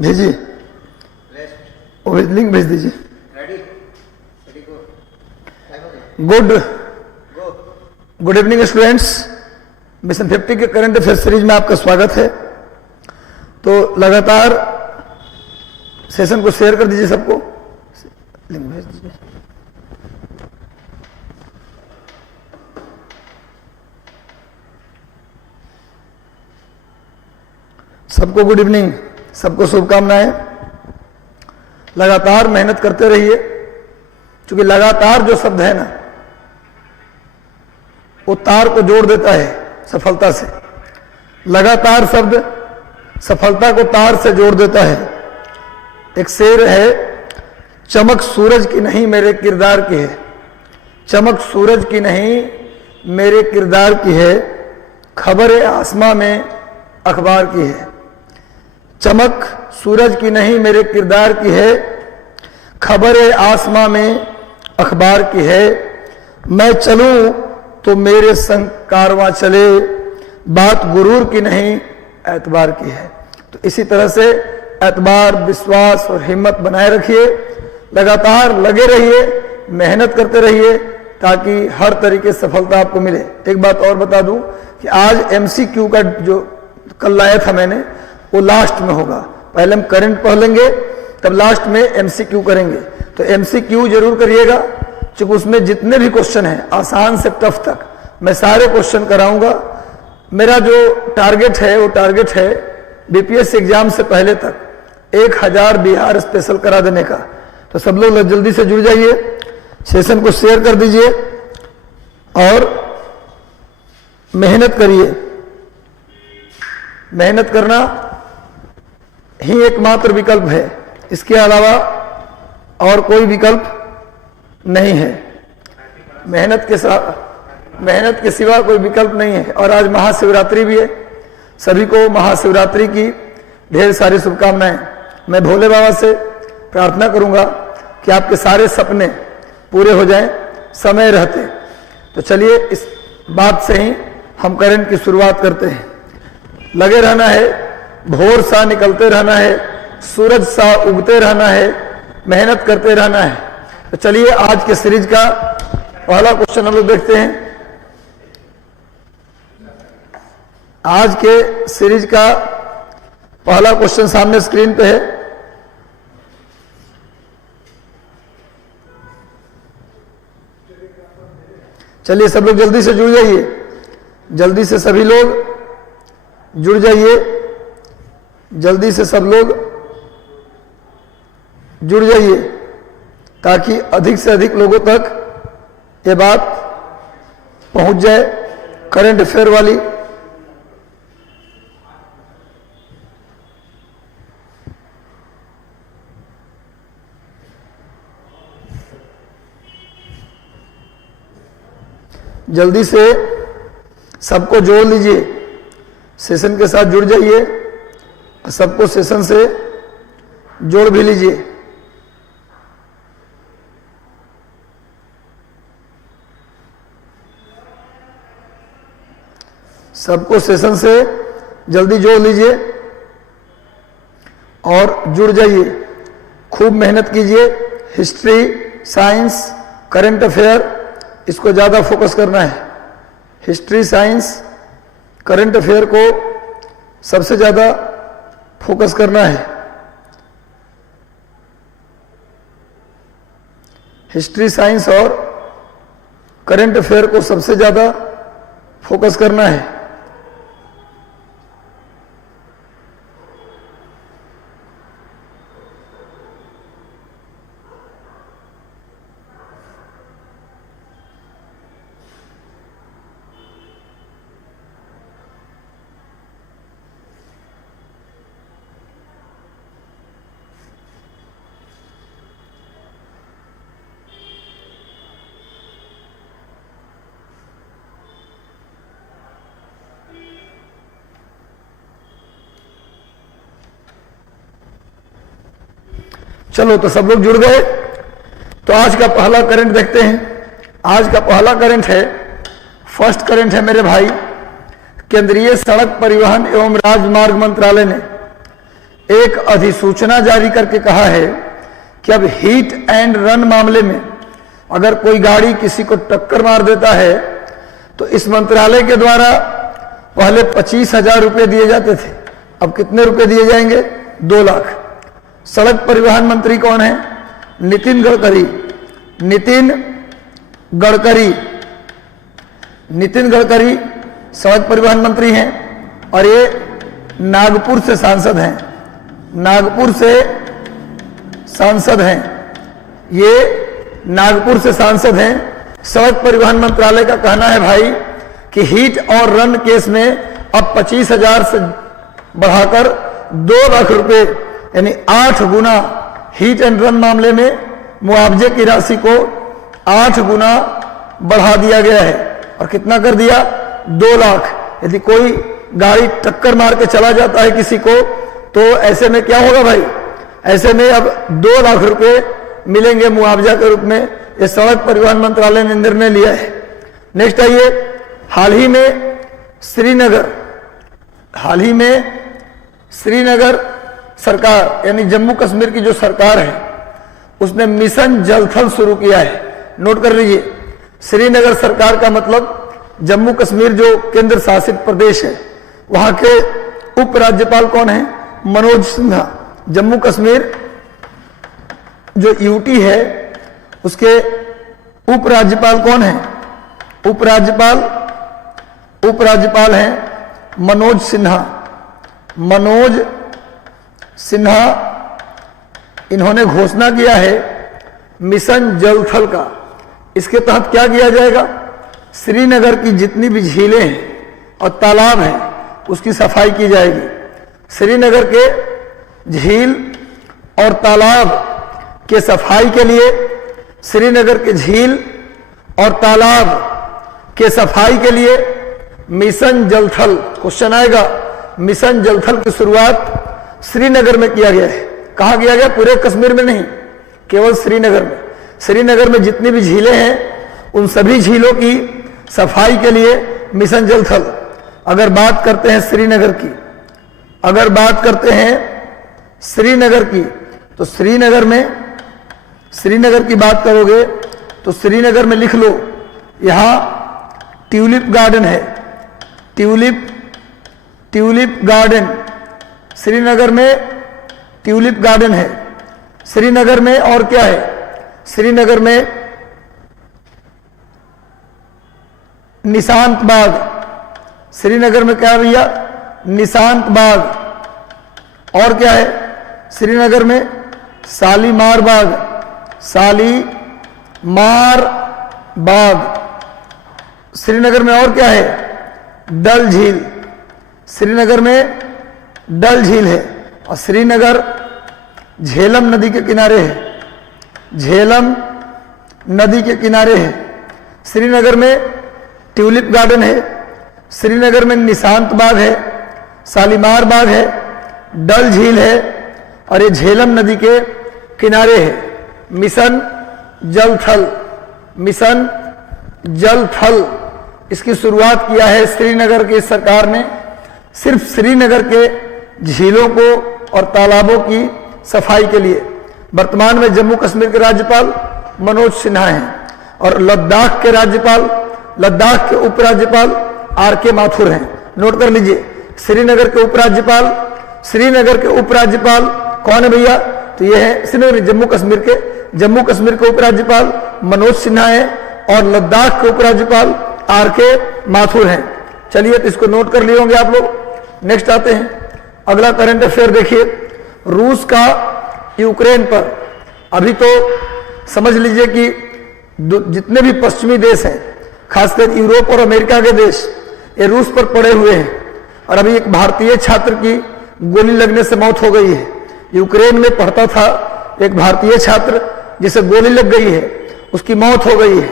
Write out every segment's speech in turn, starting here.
भेजिए, वो लिंक भेज दीजिए। गुड इवनिंग स्टूडेंट्स, मिशन 50 के करंट अफेयर सीरीज में आपका स्वागत है। तो लगातार सेशन को शेयर कर दीजिए, सबको लिंक भेज दीजिए। सबको गुड इवनिंग, सबको शुभकामनाएं। लगातार मेहनत करते रहिए, क्योंकि लगातार जो शब्द है ना, वो तार को जोड़ देता है सफलता से। लगातार शब्द सफलता को तार से जोड़ देता है। एक शेर है, चमक सूरज की नहीं मेरे किरदार की है, चमक सूरज की नहीं मेरे किरदार की है, खबर आसमां में अखबार की है। चमक सूरज की नहीं मेरे किरदार की है, खबर आसमां में अखबार की है। मैं चलूं तो मेरे संग कारवां चले, बात गुरूर की नहीं एतबार की है। तो इसी तरह से एतबार, विश्वास और हिम्मत बनाए रखिए, लगातार लगे रहिए, मेहनत करते रहिए, ताकि हर तरीके से सफलता आपको मिले। एक बात और बता दूं कि आज एमसीक्यू का जो कल लाया था मैंने, वो लास्ट में होगा। पहले हम करंट पढ़ लेंगे, तब लास्ट में एमसीक्यू करेंगे। तो एमसीक्यू जरूर करिएगा, क्योंकि उसमें जितने भी क्वेश्चन हैं, आसान से टफ तक, मैं सारे क्वेश्चन कराऊंगा। मेरा जो टारगेट है, वो टारगेट है बीपीएससी एग्जाम से पहले तक 1000 बिहार स्पेशल करा देने का। तो सब लोग जल्दी से जुड़ जाइए, सेशन को शेयर कर दीजिए और मेहनत करिए। मेहनत करना ही एकमात्र विकल्प है, इसके अलावा और कोई विकल्प नहीं है। मेहनत के सिवा कोई विकल्प नहीं है। और आज महाशिवरात्रि भी है, सभी को महाशिवरात्रि की ढेर सारी शुभकामनाएं। मैं भोले बाबा से प्रार्थना करूंगा कि आपके सारे सपने पूरे हो जाएं समय रहते। तो चलिए इस बात से ही हम करंट की शुरुआत करते हैं। लगे रहना है, भोर सा निकलते रहना है, सूरज सा उगते रहना है, मेहनत करते रहना है। तो चलिए आज के सीरीज का पहला क्वेश्चन हम लोग देखते हैं। आज के सीरीज का पहला क्वेश्चन सामने स्क्रीन पे है। चलिए सब लोग जल्दी से जुड़ जाइए, जल्दी से सभी लोग जुड़ जाइए, जल्दी से सब लोग जुड़ जाइए, ताकि अधिक से अधिक लोगों तक ये बात पहुंच जाए करंट अफेयर वाली। जल्दी से सबको जोड़ लीजिए, सेशन के साथ जुड़ जाइए, सबको सेशन से जोड़ भी लीजिए। सबको सेशन से जल्दी जोड़ लीजिए और जुड़ जाइए। खूब मेहनत कीजिए। हिस्ट्री, साइंस, करंट अफेयर, इसको ज़्यादा फोकस करना है। हिस्ट्री, साइंस, करंट अफेयर को सबसे ज़्यादा फोकस करना है। हिस्ट्री, साइंस और करंट अफेयर को सबसे ज़्यादा फोकस करना है। चलो तो सब लोग जुड़ गए। तो आज का पहला करंट देखते हैं। आज का पहला करंट है, फर्स्ट करंट है मेरे भाई, केंद्रीय सड़क परिवहन एवं राजमार्ग मंत्रालय ने एक अधिसूचना जारी करके कहा है कि अब हिट एंड रन मामले में अगर कोई गाड़ी किसी को टक्कर मार देता है तो इस मंत्रालय के द्वारा पहले 25,000 रुपये दिए जाते थे, अब कितने रुपए दिए जाएंगे? 2 लाख। सड़क परिवहन मंत्री कौन है? नितिन गडकरी। नितिन गडकरी सड़क परिवहन मंत्री हैं और ये नागपुर से सांसद हैं। नागपुर से सांसद हैं, ये नागपुर से सांसद हैं। सड़क परिवहन मंत्रालय का कहना है भाई कि हिट और रन केस में अब 25,000 से बढ़ाकर 2 लाख रुपए यानी 8 गुना हिट एंड रन मामले में मुआवजे की राशि को 8 गुना बढ़ा दिया गया है। और कितना कर दिया? 2 लाख। यदि कोई गाड़ी टक्कर मार के चला जाता है किसी को तो ऐसे में क्या होगा भाई? ऐसे में अब 2 लाख रुपए मिलेंगे मुआवजा के रूप में। ये सड़क परिवहन मंत्रालय ने निर्णय लिया है। नेक्स्ट आइए, हाल ही में श्रीनगर सरकार यानी जम्मू कश्मीर की जो सरकार है उसने मिशन जल थल शुरू किया है। नोट कर लीजिए, श्रीनगर सरकार का मतलब जम्मू कश्मीर जो केंद्र शासित प्रदेश है वहां के उपराज्यपाल कौन है? मनोज सिन्हा। जम्मू कश्मीर जो यूटी है उसके उपराज्यपाल कौन है? उपराज्यपाल हैं मनोज सिन्हा। इन्होंने घोषणा किया है मिशन जल थल का। इसके तहत क्या किया जाएगा? श्रीनगर की जितनी भी झीलें हैं और तालाब हैं उसकी सफाई की जाएगी। श्रीनगर के झील और तालाब के सफाई के लिए, श्रीनगर के झील और तालाब के सफाई के लिए मिशन जल थल, क्वेश्चन आएगा, मिशन जल थल की शुरुआत श्रीनगर में किया गया है। कहाँ किया गया? पूरे कश्मीर में नहीं, केवल श्रीनगर में। श्रीनगर में जितनी भी झीलें हैं उन सभी झीलों की सफाई के लिए मिशन जल थल। अगर बात करते हैं श्रीनगर की, तो श्रीनगर की बात करोगे तो श्रीनगर में लिख लो, यहां ट्यूलिप गार्डन है। ट्यूलिप गार्डन, श्रीनगर में ट्यूलिप गार्डन है। श्रीनगर में और क्या है? श्रीनगर में निशांत बाग। श्रीनगर में क्या भैया? निशांत बाग। और क्या है श्रीनगर में? शालीमार बाग। श्रीनगर में और क्या है? डल झील। श्रीनगर में डल झील है और श्रीनगर झेलम नदी के किनारे है। श्रीनगर में ट्यूलिप गार्डन है, श्रीनगर में निशांत बाग है, शालीमार बाग है, डल झील है और ये झेलम नदी के किनारे है। मिशन जल थल इसकी शुरुआत किया है श्रीनगर की सरकार ने। सिर्फ श्रीनगर के झीलों को और तालाबों की सफाई के लिए। वर्तमान में जम्मू कश्मीर के राज्यपाल मनोज सिन्हा हैं और लद्दाख के उपराज्यपाल आर.के. माथुर हैं। नोट कर लीजिए, श्रीनगर के उपराज्यपाल कौन है भैया? तो ये है श्रीनगर जम्मू कश्मीर के उपराज्यपाल मनोज सिन्हा है और लद्दाख के उपराज्यपाल आर.के. माथुर हैं। चलिए, तो इसको नोट कर लिए होंगे आप लोग। नेक्स्ट आते हैं, अगला करंट अफेयर देखिए, रूस का यूक्रेन पर। अभी तो समझ लीजिए कि जितने भी पश्चिमी देश हैं, खासकर यूरोप और अमेरिका के देश, ये रूस पर पड़े हुए हैं। और अभी एक भारतीय छात्र की गोली लगने से मौत हो गई है। यूक्रेन में पढ़ता था एक भारतीय छात्र जिसे गोली लग गई है, उसकी मौत हो गई है।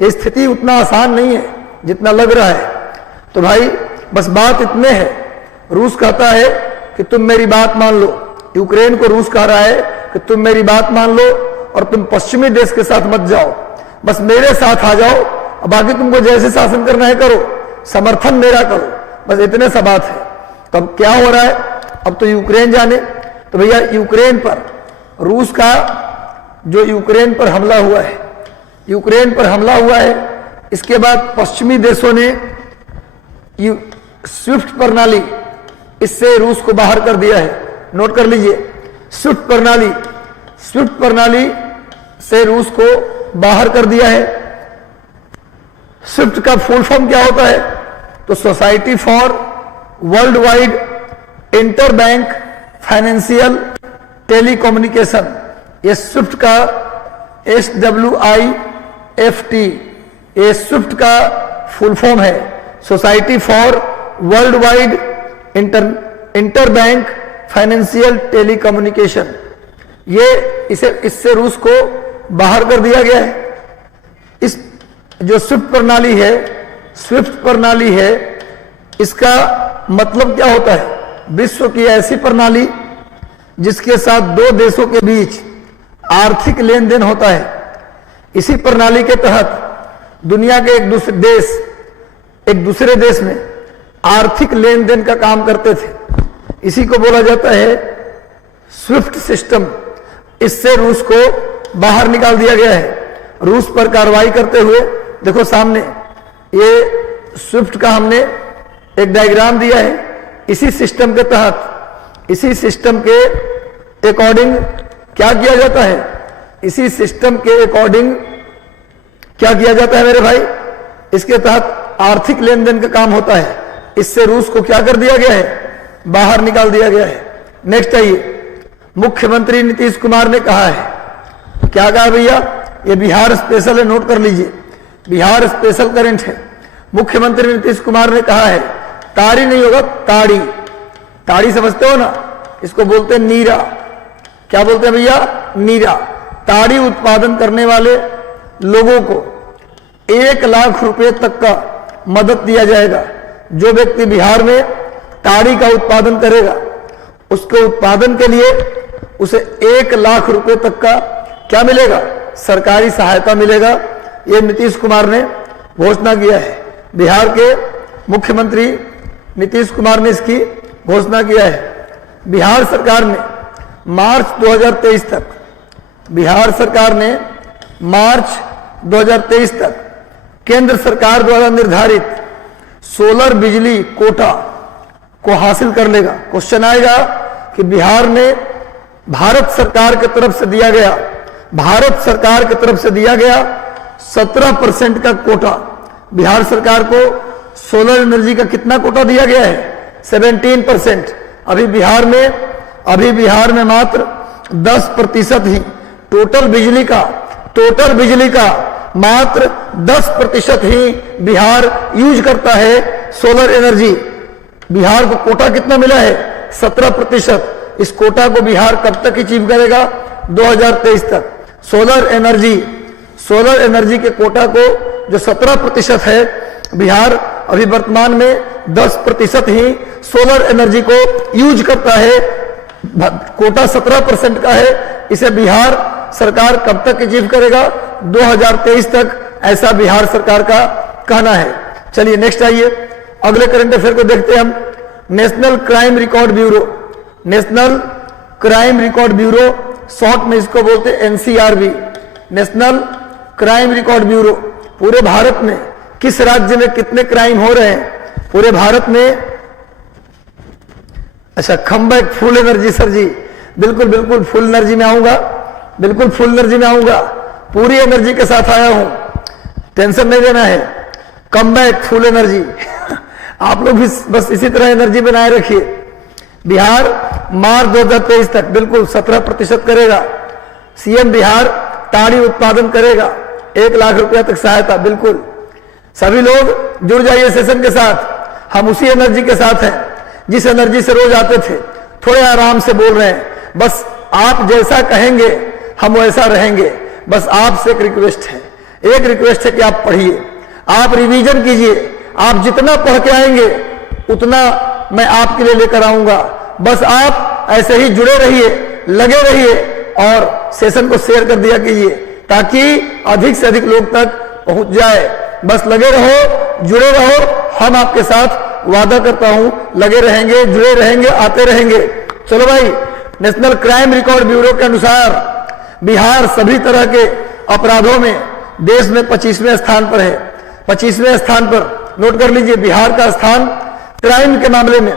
ये स्थिति उतना आसान नहीं है जितना लग रहा है। तो भाई बस बात इतने है, रूस कहता है कि तुम मेरी बात मान लो। यूक्रेन को रूस कह रहा है कि तुम मेरी बात मान लो और तुम पश्चिमी देश के साथ मत जाओ, बस मेरे साथ आ जाओ, बाकी तुमको जैसे शासन करना है करो, समर्थन मेरा करो, बस इतने सा बात है। तो अब क्या हो रहा है? अब तो यूक्रेन जाने, तो भैया यूक्रेन पर रूस का जो यूक्रेन पर हमला हुआ है, यूक्रेन पर हमला हुआ है, इसके बाद पश्चिमी देशों ने स्विफ्ट प्रणाली, इससे रूस को बाहर कर दिया है। नोट कर लीजिए, स्विफ्ट प्रणाली से रूस को बाहर कर दिया है। स्विफ्ट का फुल फॉर्म क्या होता है? तो society for world wide inter bank financial telecommunication, ये स्विफ्ट का SWIFT, ये स्विफ्ट का फुल फॉर्म है, society for world wide inter bank financial telecommunication. ये इससे रूस को बाहर कर दिया गया है। इस जो स्विफ्ट प्रणाली है, इसका मतलब क्या होता है? विश्व की ऐसी प्रणाली जिसके साथ दो देशों के बीच आर्थिक लेन देन होता है। इसी प्रणाली के तहत दुनिया के एक दूसरे देश में आर्थिक लेन देन का काम करते थे। इसी को बोला जाता है स्विफ्ट सिस्टम। इससे रूस को बाहर निकाल दिया गया है। रूस पर कार्रवाई करते हुए देखो सामने ये स्विफ्ट का हमने एक डायग्राम दिया है। इसी सिस्टम के तहत, इसी सिस्टम के अकॉर्डिंग क्या किया जाता है? इसी सिस्टम के अकॉर्डिंग क्या किया जाता है मेरे भाई? इसके तहत आर्थिक लेन देन का काम होता है। इससे रूस को क्या कर दिया गया है? बाहर निकाल दिया गया है। नेक्स्ट आइए, मुख्यमंत्री नीतीश कुमार ने कहा है, क्या कहा भैया? ये बिहार स्पेशल है, नोट कर लीजिए, बिहार स्पेशल करंट है। मुख्यमंत्री नीतीश कुमार ने कहा है, ताड़ी नहीं होगा, ताड़ी। ताड़ी समझते हो ना? इसको बोलते हैं नीरा। क्या बोलते हैं भैया? नीरा। ताड़ी उत्पादन करने वाले लोगों को 1 लाख रुपए तक का मदद दिया जाएगा। जो व्यक्ति बिहार में ताड़ी का उत्पादन करेगा, उसके उत्पादन के लिए उसे 1 लाख रुपए तक का क्या मिलेगा? सरकारी सहायता मिलेगा। ये नीतीश कुमार ने घोषणा किया है। बिहार के मुख्यमंत्री नीतीश कुमार ने इसकी घोषणा किया है। बिहार सरकार ने मार्च 2023 तक, बिहार सरकार ने मार्च 2023 तक केंद्र सरकार द्वारा निर्धारित सोलर बिजली कोटा को हासिल कर लेगा। क्वेश्चन आएगा कि बिहार ने भारत सरकार की तरफ से दिया गया, 17% का कोटा, बिहार सरकार को सोलर एनर्जी का कितना कोटा दिया गया है? 17%। अभी बिहार में मात्र 10% ही टोटल बिजली का मात्र 10% ही बिहार यूज करता है सोलर एनर्जी। बिहार को कोटा कितना मिला है? 17%। इस कोटा को बिहार कब तक अचीव करेगा? 2023 तक। सोलर एनर्जी के कोटा को जो 17% है, बिहार अभी वर्तमान में 10% ही सोलर एनर्जी को यूज करता है। कोटा 17% का है। इसे बिहार सरकार कब तक अचीव करेगा? 2023 तक, ऐसा बिहार सरकार का कहना है। चलिए नेक्स्ट आइए, अगले करंट अफेयर को देखते हैं हम। National crime record bureau, short में इसको बोलते हैं NCRB, national crime record bureau. पूरे भारत में किस राज्य में कितने क्राइम हो रहे हैं? पूरे भारत में, अच्छा come back full energy sir ji, बिल्कुल फुल एनर्जी में आऊंगा, पूरी एनर्जी के साथ आया हूं, टेंशन नहीं लेना है। कम बैक फुल एनर्जी आप लोग भी बस इसी तरह एनर्जी बनाए रखिए। बिहार मार्च 2023 तक बिल्कुल 17% करेगा। सीएम बिहार ताड़ी उत्पादन करेगा, 1 लाख रुपया तक सहायता। बिल्कुल सभी लोग जुड़ जाइए सेशन के साथ। हम उसी एनर्जी के साथ हैं जिस एनर्जी से रोज आते थे। थोड़े आराम से बोल रहे हैं, बस आप जैसा कहेंगे हम वैसा रहेंगे। बस आपसे एक रिक्वेस्ट है कि आप पढ़िए, आप रिवीजन कीजिए। आप जितना पढ़ के आएंगे उतना मैं आपके लिए लेकर आऊंगा। बस आप ऐसे ही जुड़े रहिए, लगे रहिए और सेशन को शेयर कर दिया कीजिए ताकि अधिक से अधिक लोग तक पहुंच जाए। बस लगे रहो, जुड़े रहो, हम आपके साथ वादा करता हूं लगे रहेंगे, जुड़े रहेंगे, आते रहेंगे। चलो भाई नेशनल क्राइम रिकॉर्ड ब्यूरो के अनुसार बिहार सभी तरह के अपराधों में देश में 25वें स्थान पर है। 25वें स्थान पर नोट कर लीजिए, बिहार का स्थान क्राइम के मामले में,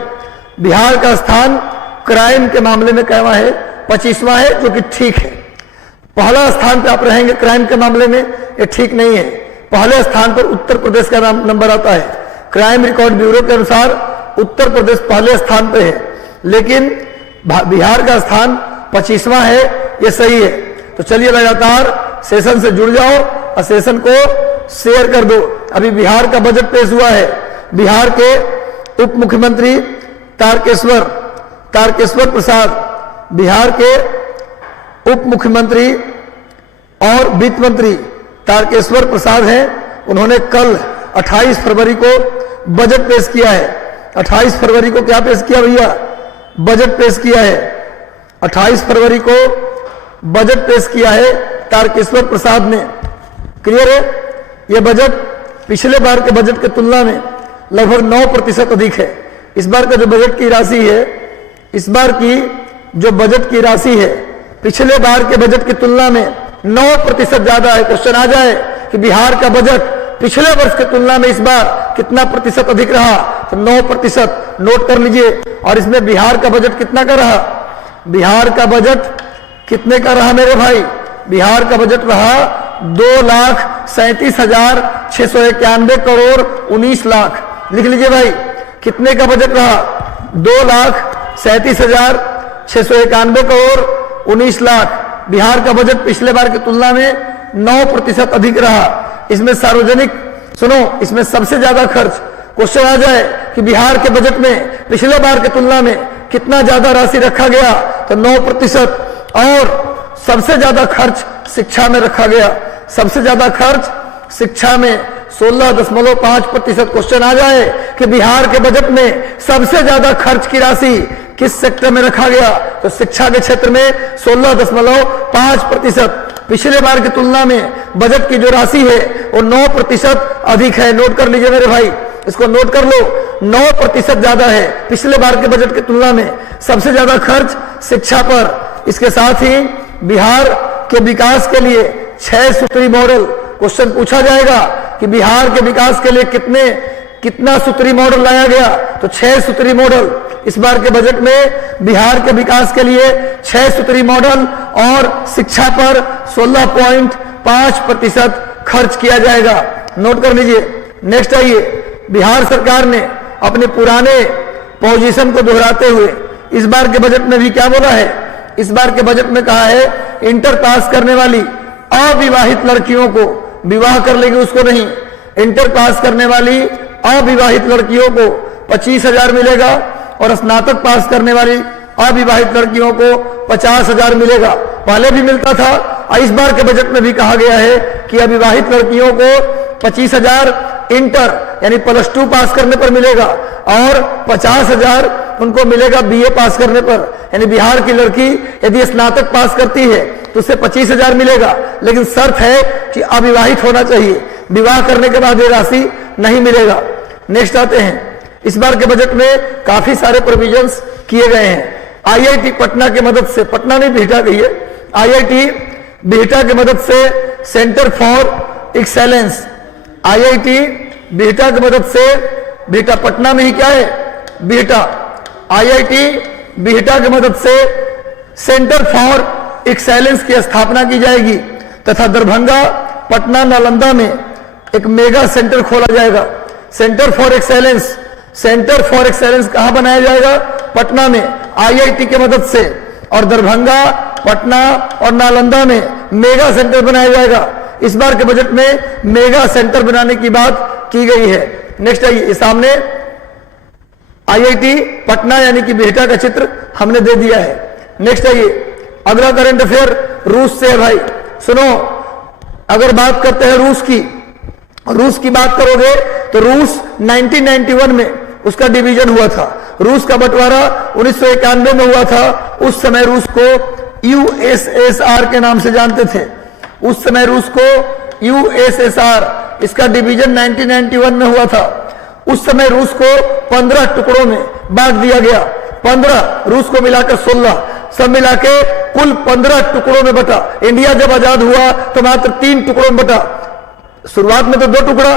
बिहार का स्थान क्राइम के मामले में कहवा है? 25वां है, जो कि ठीक है। पहला स्थान पे आप रहेंगे क्राइम के मामले में, ये ठीक नहीं है। पहले स्थान पर उत्तर प्रदेश का नंबर आता है। क्राइम रिकॉर्ड ब्यूरो के अनुसार उत्तर प्रदेश पहले स्थान पे है, लेकिन बिहार का स्थान 25वां है, ये सही है। तो चलिए लगातार सेशन से जुड़ जाओ और सेशन को शेयर कर दो। अभी बिहार का बजट पेश हुआ है। बिहार के उप मुख्यमंत्री तारकेश्वर प्रसाद, बिहार के उप मुख्यमंत्री और वित्त मंत्री तारकेश्वर प्रसाद हैं। उन्होंने कल 28 फरवरी को बजट पेश किया है। 28 फरवरी को क्या पेश किया भैया? बजट पेश किया है। 28 फरवरी को बजट पेश किया है तारकेश्वर प्रसाद ने। क्लियर है? यह बजट पिछले बार के बजट की तुलना में लगभग 9% अधिक है। इस बार का जो बजट की राशि है, इस बार की जो बजट की राशि है पिछले बार के बजट की तुलना में 9% ज्यादा है। क्वेश्चन आ जाए कि बिहार का बजट पिछले वर्ष की तुलना में इस बार कितना प्रतिशत अधिक रहा, तो 9% नोट कर लीजिए। और इसमें बिहार का बजट कितना का रहा? बिहार का बजट कितने का रहा मेरे भाई? बिहार का बजट रहा 2,37,691 करोड़ 19 लाख। लिख लीजिए भाई, कितने का बजट रहा? 2,37,691 करोड़ 19 लाख। बिहार का बजट पिछले बार की तुलना में 9% अधिक रहा। इसमें सार्वजनिक, सुनो, इसमें सबसे ज्यादा खर्च, क्वेश्चन आ जाए कि बिहार के बजट में पिछले बार की तुलना में कितना ज्यादा राशि रखा गया, तो 9%। और सबसे ज्यादा खर्च शिक्षा में रखा गया। सबसे ज्यादा खर्च शिक्षा में 16.5%। क्वेश्चन आ जाए कि बिहार के बजट में सबसे ज्यादा खर्च की राशि किस सेक्टर में रखा गया, तो शिक्षा के क्षेत्र में 16.5%। पिछले बार की तुलना में बजट की जो राशि है वो 9% अधिक है। नोट कर लीजिए मेरे भाई, इसको नोट कर लो, 9% ज्यादा है पिछले बार के बजट की तुलना में। सबसे ज्यादा खर्च शिक्षा पर। इसके साथ ही बिहार के विकास के लिए 6 सूत्री मॉडल, क्वेश्चन पूछा जाएगा कि बिहार के विकास के लिए कितना सूत्री मॉडल लाया गया, तो 6 सूत्री मॉडल। इस बार के बजट में बिहार के विकास के लिए 6 सूत्री मॉडल और शिक्षा पर 16.5% खर्च किया जाएगा। नोट कर लीजिए। नेक्स्ट आइए, बिहार सरकार ने अपने पुराने पोजीशन को दोहराते हुए इस बार के बजट में भी क्या बोला है? इस बार के बजट में कहा है इंटर पास करने वाली अविवाहित लड़कियों को विवाह कर लेगी, उसको नहीं, इंटर पास करने वाली अविवाहित लड़कियों को 25,000 मिलेगा और स्नातक पास करने वाली अविवाहित लड़कियों को 50,000 मिलेगा। पहले भी मिलता था, इस बार के बजट में भी कहा गया है कि अविवाहित लड़कियों को 25,000 इंटर यानी +2 पास करने पर मिलेगा और 50,000 उनको मिलेगा बीए पास करने पर। यानी बिहार की लड़की यदि स्नातक पास करती है तो उसे 25,000 मिलेगा, लेकिन शर्त है कि अविवाहित होना चाहिए। विवाह करने के बाद ये राशि नहीं मिलेगा। नेक्स्ट आते हैं, इस बार के बजट में काफी सारे प्रोविजंस किए गए हैं। आईआईटी पटना की मदद से, पटना नहीं बिहटा गई है, आईआईटी बिहटा की मदद से centre for excellence, IIT Bihta की मदद से, बिहटा पटना में ही क्या है? बिहटा, आईआईटी बिहटा की मदद से सेंटर फॉर एक्सेलेंस की स्थापना की जाएगी तथा दरभंगा, पटना, नालंदा में एक मेगा सेंटर खोला जाएगा। Centre for excellence, centre for excellence कहां बनाया जाएगा? पटना में, आईआईटी की मदद से। और दरभंगा, पटना और नालंदा में मेगा सेंटर बनाया जाएगा। इस बार के बजट में मेगा सेंटर बनाने की बात की गई है। नेक्स्ट आइए, सामने आईआईटी पटना यानी कि बिहटा का चित्र हमने दे दिया है। नेक्स्ट आइए, अगला करंट अफेयर रूस से है भाई। सुनो, अगर बात करते हैं रूस की बात करोगे तो रूस 1991 में उसका डिवीजन हुआ था। रूस का बंटवारा 1991 में हुआ था। उस समय रूस को यूएसएसआर के नाम से जानते थे। उस समय रूस को यूएसएसआर, इसका डिवीजन 1991 में हुआ था। उस समय रूस को 15 टुकड़ों में बांट दिया गया। 15, रूस को मिलाकर 16। सब मिला के कुल 15 टुकड़ों में बटा। इंडिया जब आजाद हुआ तो मात्र 3 टुकड़ों में बटा। शुरुआत में तो 2 टुकड़ा,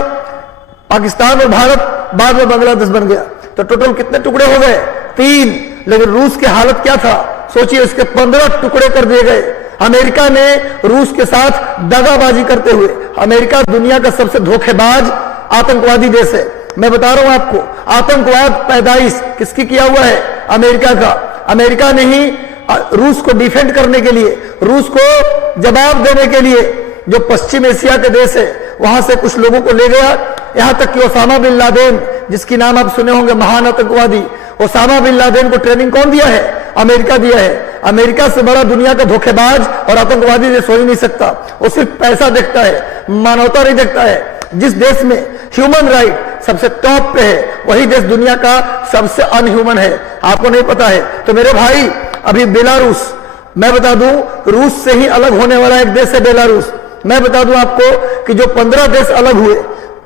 पाकिस्तान और भारत, बाद में बांग्लादेश बन गया। तो टोटल कितने टुकड़े हो गए? 3। लेकिन रूस की हालत क्या था सोचिए, इसके 15 टुकड़े कर दिए गए। अमेरिका ने रूस के साथ दगाबाजी करते हुए, अमेरिका दुनिया का सबसे धोखेबाज आतंकवादी देश है। मैं बता रहा हूं आपको, आतंकवाद पैदाइश किसकी किया हुआ है? अमेरिका का। अमेरिका ने ही रूस को डिफेंड करने के लिए, रूस को जवाब देने के लिए जो पश्चिम एशिया के देश है वहां से कुछ लोगों को ले गया। यहां तक कि ओसामा बिन लादेन, जिसकी नाम आप सुने होंगे, महान आतंकवादी, ओसामा बिन लादेन को ट्रेनिंग कौन दिया है? अमेरिका दिया है। अमेरिका से बड़ा दुनिया का धोखेबाज और आतंकवादी देश हो ही नहीं सकता। वो सिर्फ पैसा देखता है, मानवता नहीं देखता है। जिस देश में ह्यूमन राइट सबसे टॉप पे है वही देश दुनिया का सबसे अनह्यूमन है। आपको नहीं पता है? तो मेरे भाई, अभी बेलारूस, मैं बता दूं, रूस से ही अलग होने वाला एक देश है बेलारूस। मैं बता दूं आपको कि जो 15 देश अलग हुए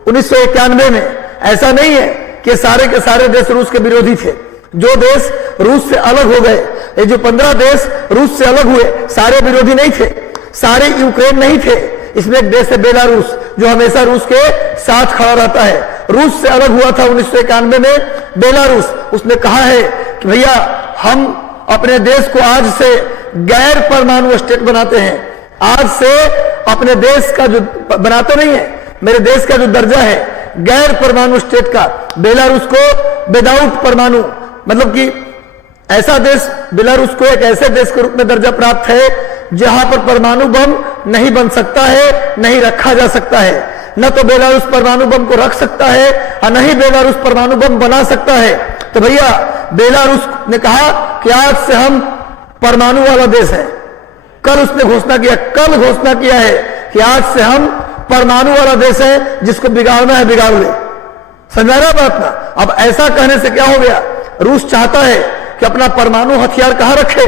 1991 में, ऐसा नहीं है कि सारे के सारे देश रूस के विरोधी थे। जो देश रूस से अलग हो गए, ये जो 15 देश रूस से अलग हुए, सारे विरोधी नहीं थे, सारे यूक्रेन नहीं थे। इसमें एक देश है बेलारूस, जो हमेशा रूस के साथ खड़ा रहता है। रूस से अलग हुआ था 1991 में बेलारूस। उसने कहा है कि भैया हम अपने देश को आज से गैर परमाणु स्टेट बनाते हैं। आज से अपने देश का जो बनाते नहीं है, मेरे देश का जो दर्जा है गैर परमाणु स्टेट का, बेलारूस को विदाउट परमाणु, मतलब कि ऐसा देश, बेलारूस को एक ऐसे देश के रूप में दर्जा प्राप्त है जहां पर परमाणु बम नहीं बन सकता है, नहीं रखा जा सकता है। न तो बेलारूस परमाणु बम को रख सकता है और न ही बेलारूस परमाणु बम बना सकता है। तो भैया बेलारूस ने कहा कि आज से हम परमाणु वाला देश है। कल उसने घोषणा किया है कि आज से हम परमाणु वाला देश है, जिसको बिगाड़ना है बिगाड़ ले। समझा रहा बात ना? अब ऐसा कहने से क्या हो गया? रूस चाहता है कि अपना परमाणु हथियार कहां रखे?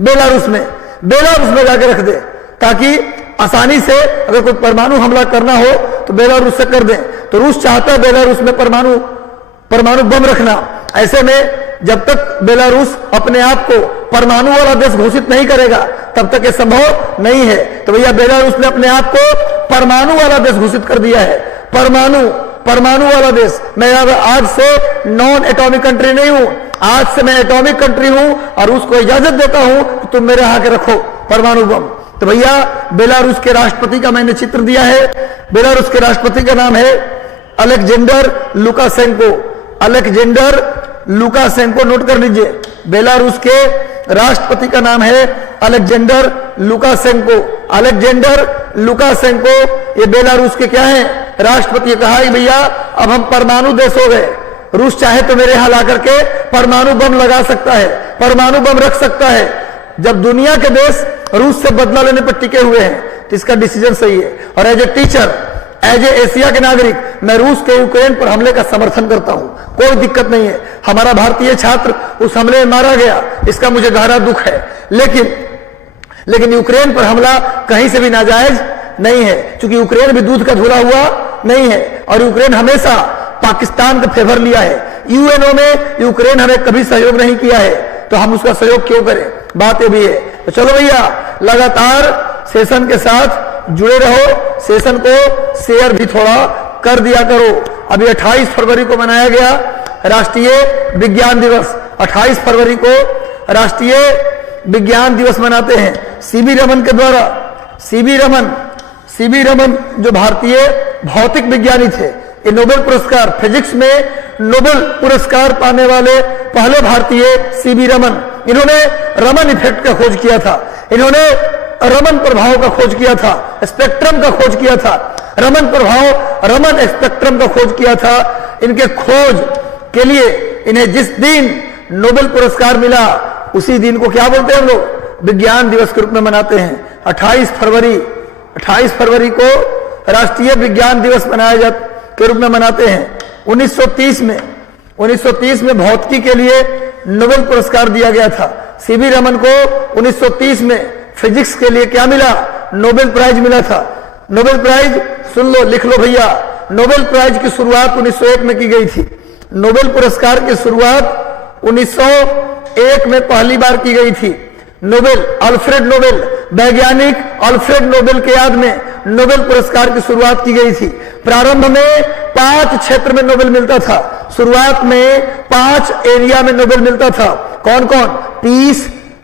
बेलारूस में जाके रख दे, ताकि आसानी से अगर कोई परमाणु हमला करना हो तो बेलारूस से कर दें। तो रूस चाहता है बेलारूस में परमाणु बम रखना। ऐसे में जब तक बेलारूस अपने आप को परमाणु वाला देश घोषित नहीं करेगा तब तक ये संभव नहीं है। तो भैया बेलारूस ने अपने आप को परमाणु वाला देश घोषित कर दिया है। परमाणु वाला देश। मैं आज से नॉन एटॉमिक कंट्री नहीं हूं, आज से मैं एटॉमिक कंट्री हूं और उसको इजाजत देता हूं कि तुम मेरे यहां के रखो परमाणु बम। तो भैया बेलारूस के राष्ट्रपति का मैंने चित्र दिया है। बेलारूस के राष्ट्रपति का नाम है Alexander Lukashenko. Alexander Lukashenko, note कर लीजिए। बेलारूस के राष्ट्रपति का नाम है अलेक्जेंडर लुकाशेंको। अलेक्जेंडर लुकाशेंको ये बेलारूस के क्या है? राष्ट्रपति। कहा कि भैया अब हम परमाणु देश हो गए, रूस चाहे तो मेरे यहां लाकर के परमाणु बम लगा सकता है, परमाणु बम रख सकता है। जब दुनिया के देश रूस से बदला लेने पर टिके हुए हैं तो इसका डिसीजन सही है। और as a teacher, as a Asia के नागरिक, मैं रूस के यूक्रेन पर हमले का समर्थन करता हूं, कोई दिक्कत नहीं है। हमारा भारतीय छात्र उस हमले में मारा गया, इसका मुझे गहरा दुख है। लेकिन यूक्रेन पर हमला कहीं से भी नाजायज नहीं है, क्योंकि यूक्रेन भी दूध का धुला हुआ नहीं है और यूक्रेन हमेशा पाकिस्तान का फेवर लिया है। यूएनओ में यूक्रेन हमें कभी सहयोग नहीं किया है, तो हम उसका सहयोग क्यों करें? बात ये भी है। तो चलो भैया, लगातार सेशन के साथ जुड़े रहो, सेशन को शेयर भी थोड़ा कर दिया करो। अभी 28 फरवरी को मनाया गया राष्ट्रीय विज्ञान दिवस। 28 फरवरी को राष्ट्रीय विज्ञान दिवस मनाते हैं सीवी रमन के द्वारा। सीवी रमन जो भारतीय भौतिक विज्ञानी थे, ये नोबेल पुरस्कार, फिजिक्स में नोबेल पुरस्कार पाने वाले पहले भारतीय सीवी रमन। इन्होंने रमन इफेक्ट का खोज किया था, इन्होंने रमन प्रभाव का खोज किया था, स्पेक्ट्रम का खोज किया था, रमन प्रभाव, रमन स्पेक्ट्रम का खोज किया था। इनके खोज के लिए इन्हें जिस दिन नोबेल पुरस्कार मिला उसी दिन को क्या बोलते हैं हम लोग? विज्ञान दिवस के रूप में मनाते हैं। 28 फरवरी को राष्ट्रीय विज्ञान दिवस मनाया के रूप में मनाते हैं। 1930 में भौतिकी के लिए नोबेल पुरस्कार दिया गया था। सीवी रमन को 1930 में फिजिक्स के लिए क्या मिला? नोबेल प्राइज मिला था। नोबेल प्राइज सुन लो, लिख लो भैया। नोबेल प्राइज की शुरुआत 1901 में की गई थी। नोबेल पुरस्कार की शुरुआत 1901 में पहली बार की गई थी। नोबेल अल्फ्रेड नोबेल, वैज्ञानिक अल्फ्रेड नोबेल के याद में नोबेल पुरस्कार की शुरुआत की गई थी। प्रारंभ में 5 क्षेत्र में नोबेल मिलता था। शुरुआत में 5 एरिया में नोबेल मिलता था। कौन कौन?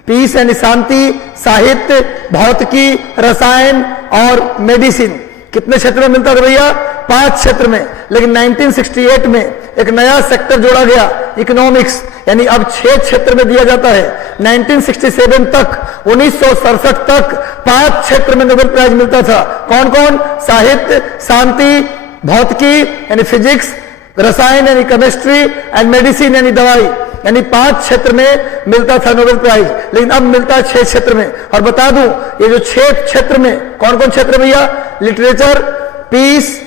पीस यानी शांति, साहित्य, भौतिकी, रसायन और मेडिसिन। कितने क्षेत्र में मिलता था भैया? 5 क्षेत्र में। लेकिन 1968 में एक नया सेक्टर जोड़ा गया, इकोनॉमिक्स, यानी अब 6 क्षेत्र में दिया जाता है। 1967 तक, 1967 तक 5 क्षेत्र में नोबेल प्राइज मिलता था। कौन कौन? साहित्य, शांति, भौतिकी यानी फिजिक्स, रसायन यानी केमिस्ट्री एंड मेडिसिन यानी दवाई, यानी 5 क्षेत्र में मिलता था नोबेल प्राइज। लेकिन अब मिलता है 6 क्षेत्र में। और बता दूं, ये जो 6 क्षेत्र में कौन कौन क्षेत्र भैया? Literature, peace,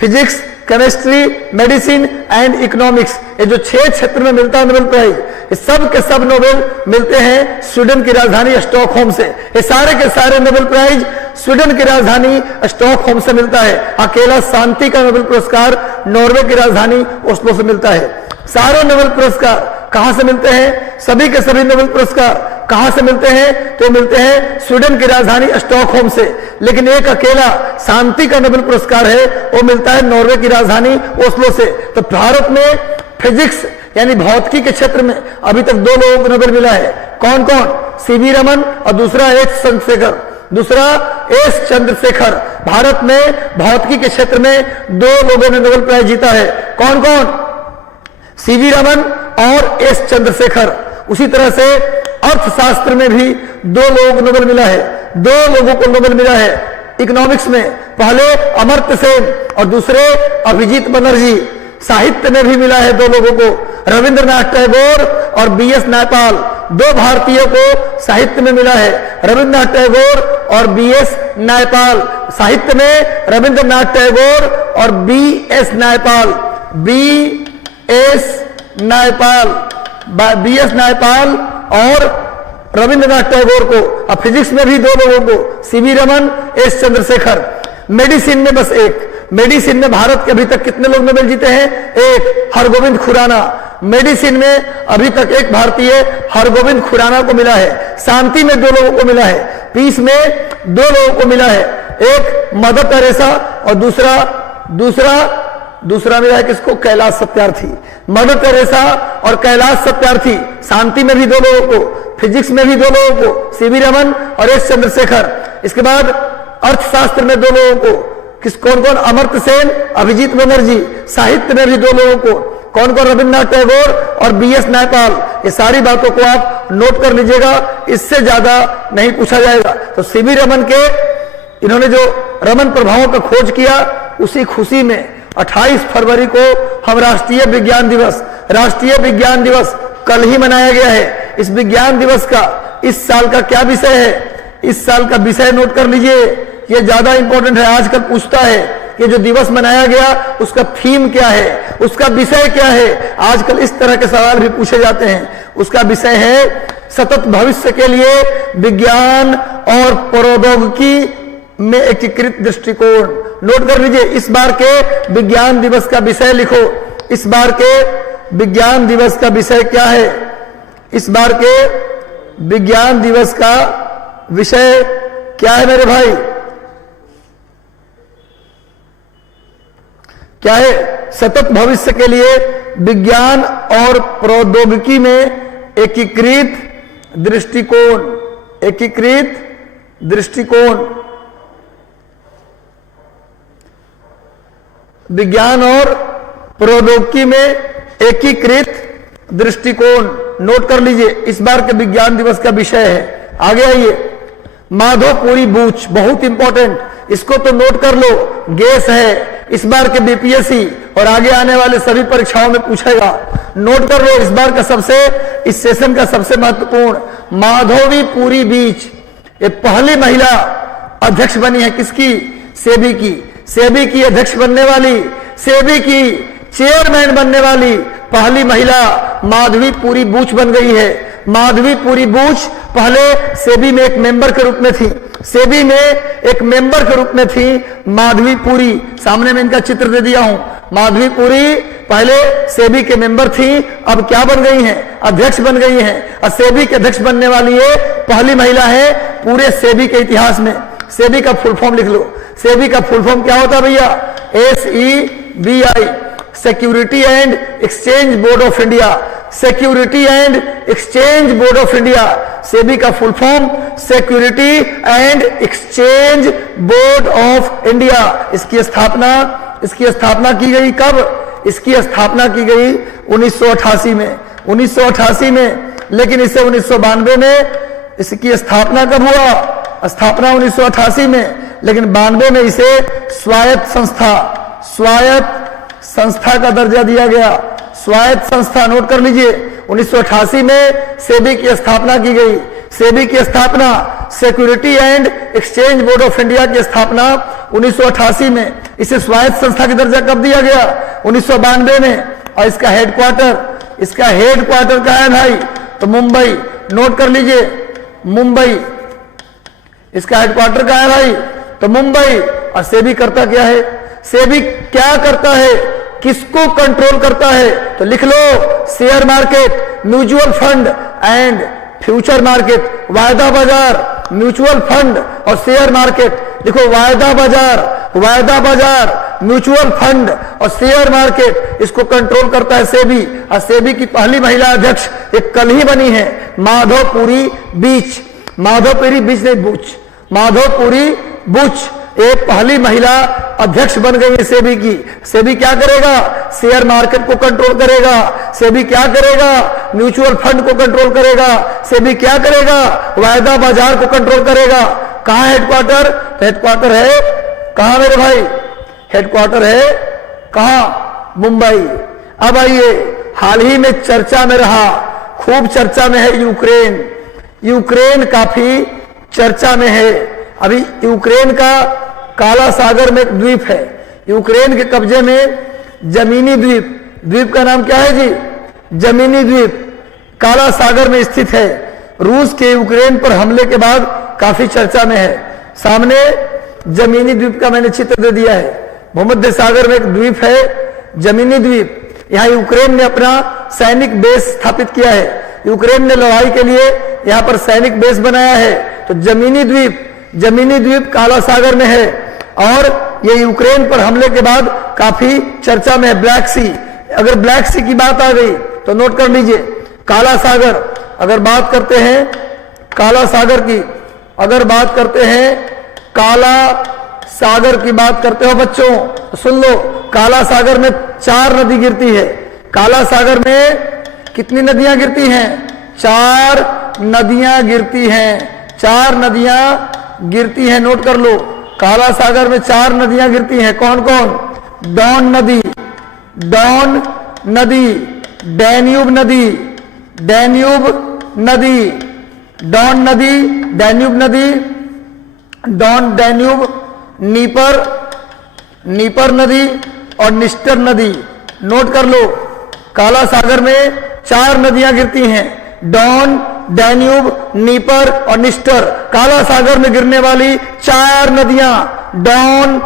physics, chemistry, medicine and economics, ये जो 6 क्षेत्र में मिलता है नोबेल प्राइज, ये सब के सब नोबेल मिलते हैं स्वीडन की राजधानी स्टॉकहोम से। ये सारे के सारे नोबेल प्राइज स्वीडन की राजधानी स्टॉकहोम से मिलता है। अकेला शांति का नोबेल पुरस्कार नॉर्वे की राजधानी ओस्लो से मिलता है। सारे नोबेल पुरस्कार कहां से मिलते हैं? सभी के सभी नोबेल पुरस्कार कहां से मिलते हैं? तो मिलते हैं स्वीडन की राजधानी स्टॉकहोम से। लेकिन एक अकेला शांति का नोबेल पुरस्कार है, वो मिलता है नॉर्वे की राजधानी ओस्लो से। तो भारत में फिजिक्स यानी भौतिकी के क्षेत्र में अभी तक 2 लोगों को नोबेल मिला है। कौन कौन? सीवी रमन और दूसरा एस चंद्रशेखर। भारत में भौतिकी के क्षेत्र में 2 लोगों ने नोबेल प्राइज जीता है। कौन कौन? सीवी रमन और एस चंद्रशेखर। उसी तरह से अर्थशास्त्र में भी 2 लोगों को नोबेल मिला है। 2 लोगों को नोबेल मिला है इकोनॉमिक्स में, पहले अमर्त्य सेन और दूसरे अभिजीत बनर्जी। साहित्य में भी मिला है 2 लोगों को, रविंद्रनाथ टैगोर और बीएस नायपाल। 2 भारतीयों को साहित्य में मिला है, रविंद्रनाथ टैगोर और बीएस नायपाल। साहित्य में रविंद्रनाथ टैगोर और बीएस नायपाल, बीएस नायपाल और रविंद्रनाथ टैगोर को। अब फिजिक्स में भी 2 लोगों को, CV Raman, S Chandrashekhar. Medicine में बस एक। मेडिसिन में भारत के अभी तक कितने लोग नोबेल जीते हैं? एक, हरगोविंद खुराना। मेडिसिन में अभी तक एक भारतीय हरगोविंद खुराना को मिला है। शांति में 2 लोगों को मिला है। पीस में 2 लोगों को मिला है, एक मदर टेरेसा और दूसरा मिला है किसको? कैलाश सत्यार्थी। मदर टेरेसा और कैलाश सत्यार्थी। शांति में भी 2 लोगों को, फिजिक्स में भी 2 लोगों को, सीवी रमन और एस चंद्रशेखर। इसके बाद अर्थशास्त्र में 2 लोगों को, कौन कौन? अमर्त्य सेन, अभिजीत बनर्जी। साहित्य में भी 2 लोगों को, कौन कौन? रविंद्रनाथ टैगोर और बीएस नायपाल। ये सारी बातों को आप नोट कर लीजिएगा, इससे ज्यादा नहीं पूछा जाएगा। तो सीवी रमन के, इन्होंने जो रमन प्रभावों का खोज किया, उसी खुशी में 28 फरवरी को हम राष्ट्रीय विज्ञान दिवस कल ही मनाया गया है। इस विज्ञान दिवस का इस साल का क्या विषय है? इस साल का विषय नोट कर लीजिए, ये ज्यादा इंपॉर्टेंट है। आजकल पूछता है कि जो दिवस मनाया गया उसका थीम क्या है, उसका विषय क्या है। आजकल इस तरह के सवाल भी पूछे जाते हैं। उसका विषय है सतत भविष्य के लिए विज्ञान और प्रौद्योगिकी में एकीकृत दृष्टिकोण। नोट कर लीजिए, इस बार के विज्ञान दिवस का विषय लिखो। इस बार के विज्ञान दिवस का विषय क्या है? इस बार के विज्ञान दिवस का विषय क्या है मेरे भाई? क्या है? सतत भविष्य के लिए विज्ञान और प्रौद्योगिकी में एकीकृत दृष्टिकोण। एकीकृत दृष्टिकोण। विज्ञान और प्रौद्योगिकी में एकीकृत दृष्टिकोण। नोट कर लीजिए, इस बार के विज्ञान दिवस का विषय है। आगे आइए, माधोपुरी बूच, बहुत इंपॉर्टेंट, इसको तो नोट कर लो। गैस है, इस बार के बीपीएससी और आगे आने वाले सभी परीक्षाओं में पूछेगा। नोट कर लो, इस सेशन का सबसे महत्वपूर्ण, माधोपुरी बीच। ये पहली महिला अध्यक्ष बनी है किसकी? सेबी की। सेबी की अध्यक्ष बनने वाली, सेबी की चेयरमैन बनने वाली पहली महिला माधवीपुरी बूच बन गई है। माधवीपुरी बूच पहले सेबी में एक मेंबर के रूप में थी। सेबी में एक मेंबर के रूप में थी माधवीपुरी। सामने में इनका चित्र दे दिया हूं। माधवीपुरी पहले सेबी के मेंबर थी, अब क्या बन गई हैं? अध्यक्ष बन गई हैं और सेबी के अध्यक्ष बनने वाली ये पहली महिला है पूरे सेबी के इतिहास में। सेबी का फुल फॉर्म लिख लो। सेबी का फुल फॉर्म क्या होता है भैया? SEBI, security and exchange board of India. Security and exchange board of India, SEBI का full form security and exchange board of India. इसकी स्थापना की गई कब? इसकी स्थापना की गई 1988 में। 1988 में, लेकिन इसे 1992 में इसकी स्थापना कब हुआ? स्थापना 1988 में, लेकिन 92 में इसे स्वायत्त संस्था का दर्जा दिया गया। स्वायत्त संस्था, नोट कर लीजिए। 1988 में सेबी की स्थापना की गई। सेबी की स्थापना, security and exchange board of India की स्थापना 1988 में। इसे स्वायत्त संस्था की दर्जा कब दिया गया? 1992 में। और इसका हेडक्वार्टर कहाँ है भाई? तो मुंबई, नोट कर लीजिए, मुंबई। इसका हेडक्वार्टर कहाँ है भाई? तो मुंबई। और सेबी करता क्या है? सेबी क्या करता है? किसको कंट्रोल करता है? तो लिख लो, share market, mutual fund and future market. वायदा बाजार, म्यूचुअल फंड और शेयर मार्केट। देखो, वायदा बाजार, म्यूचुअल फंड और शेयर मार्केट, इसको कंट्रोल करता है सेबी। और सेबी की पहली महिला अध्यक्ष एक कल ही बनी है, माधवपुरी बुच, एक पहली महिला अध्यक्ष बन गई है सेबी की। सेबी क्या करेगा? शेयर मार्केट को कंट्रोल करेगा। सेबी क्या करेगा? म्यूचुअल फंड को कंट्रोल करेगा। सेबी क्या करेगा? वायदा बाजार को कंट्रोल करेगा। कहां हेडक्वार्टर? हेडक्वार्टर है कहां मेरे भाई? हेडक्वार्टर है कहां? मुंबई। अब आइए, हाल ही में चर्चा में रहा, खूब चर्चा में है यूक्रेन काफी चर्चा में है। अभी यूक्रेन का काला सागर में एक द्वीप है, यूक्रेन के कब्जे में जमीनी द्वीप का नाम क्या है जी? जमीनी द्वीप काला सागर में स्थित है। रूस के यूक्रेन पर हमले के बाद काफी चर्चा में है। सामने जमीनी द्वीप का मैंने चित्र दे दिया है। भूमध्य सागर में एक द्वीप है, जमीनी द्वीप। यहाँ यूक्रेन ने अपना सैनिक बेस स्थापित किया है। यूक्रेन ने लड़ाई के लिए यहाँ पर सैनिक बेस बनाया है। तो जमीनी द्वीप काला सागर में है और ये यूक्रेन पर हमले के बाद काफी चर्चा में है। ब्लैक सी, अगर ब्लैक सी की बात आ गई तो नोट कर लीजिए, काला सागर। अगर बात करते हैं काला सागर की, अगर बात करते हैं काला सागर की बात करते हो बच्चों, तो सुन लो, काला सागर में 4 नदी गिरती है। काला सागर में कितनी नदियां गिरती हैं? 4 नदियां गिरती हैं। 4 नदियां गिरती हैं, नोट कर लो। काला सागर में 4 नदियां गिरती हैं। कौन कौन? डॉन नदी, डैन्यूब नदी, नीपर नदी और निस्टर नदी। नोट कर लो, काला सागर में 4 नदियां गिरती हैं, डॉन, डैन्यूब, नीपर और निस्टर। काला सागर में गिरने वाली 4 नदियां, डॉन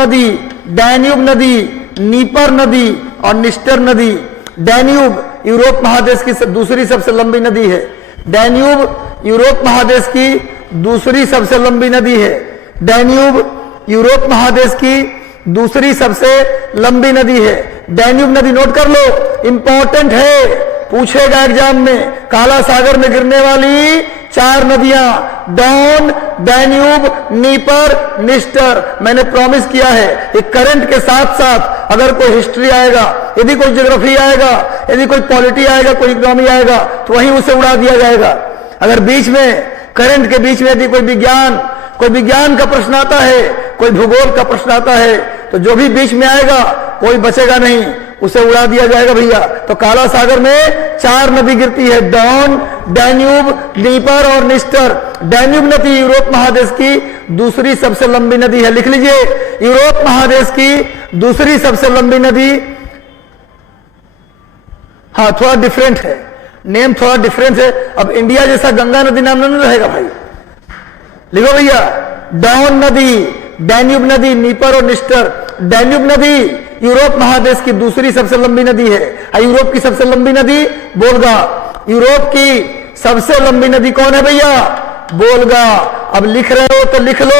नदी, डैन्यूब नदी, नीपर नदी और निस्टर नदी। डैन्यूब यूरोप महादेश की दूसरी सबसे लंबी नदी है। डैन्यूब यूरोप महादेश की दूसरी सबसे लंबी नदी है। डैन्यूब यूरोप महादेश की दूसरी सबसे लंबी नदी है। डैन्यूब नदी, नोट कर लो, इंपॉर्टेंट है, पूछेगा एग्जाम में। काला सागर में गिरने वाली 4 नदियां, डॉन, डैन्यूब, नीपर, निस्टर। मैंने प्रॉमिस किया है, एक करंट के साथ साथ अगर कोई हिस्ट्री आएगा, यदि कोई ज्योग्राफी आएगा, यदि कोई पॉलिटी आएगा, कोई इकोनॉमी आएगा, तो वहीं उसे उड़ा दिया जाएगा। अगर बीच में, करंट के बीच में यदि कोई विज्ञान का प्रश्न आता है, कोई भूगोल का प्रश्न आता है, तो जो भी बीच में आएगा कोई बचेगा नहीं, उसे उड़ा दिया जाएगा भैया। तो काला सागर में 4 नदी गिरती है, डॉन, डैन्यूब, नीपर और निस्टर। डैन्यूब नदी यूरोप महादेश की दूसरी सबसे लंबी नदी है। लिख लीजिए, यूरोप महादेश की दूसरी सबसे लंबी नदी। हाँ, थोड़ा डिफरेंट है, नेम थोड़ा डिफरेंट है। अब इंडिया जैसा गंगा नदी नाम नहीं रहेगा भाई। लिखो भैया, डॉन नदी, डैन्यूब नदी, नीपर और निस्टर। डैन्यूब नदी यूरोप महादेश की दूसरी सबसे लंबी नदी है। यूरोप की सबसे लंबी नदी बोल्गा। यूरोप की सबसे लंबी नदी कौन है भैया? बोल्गा। अब लिख रहे हो तो लिख लो,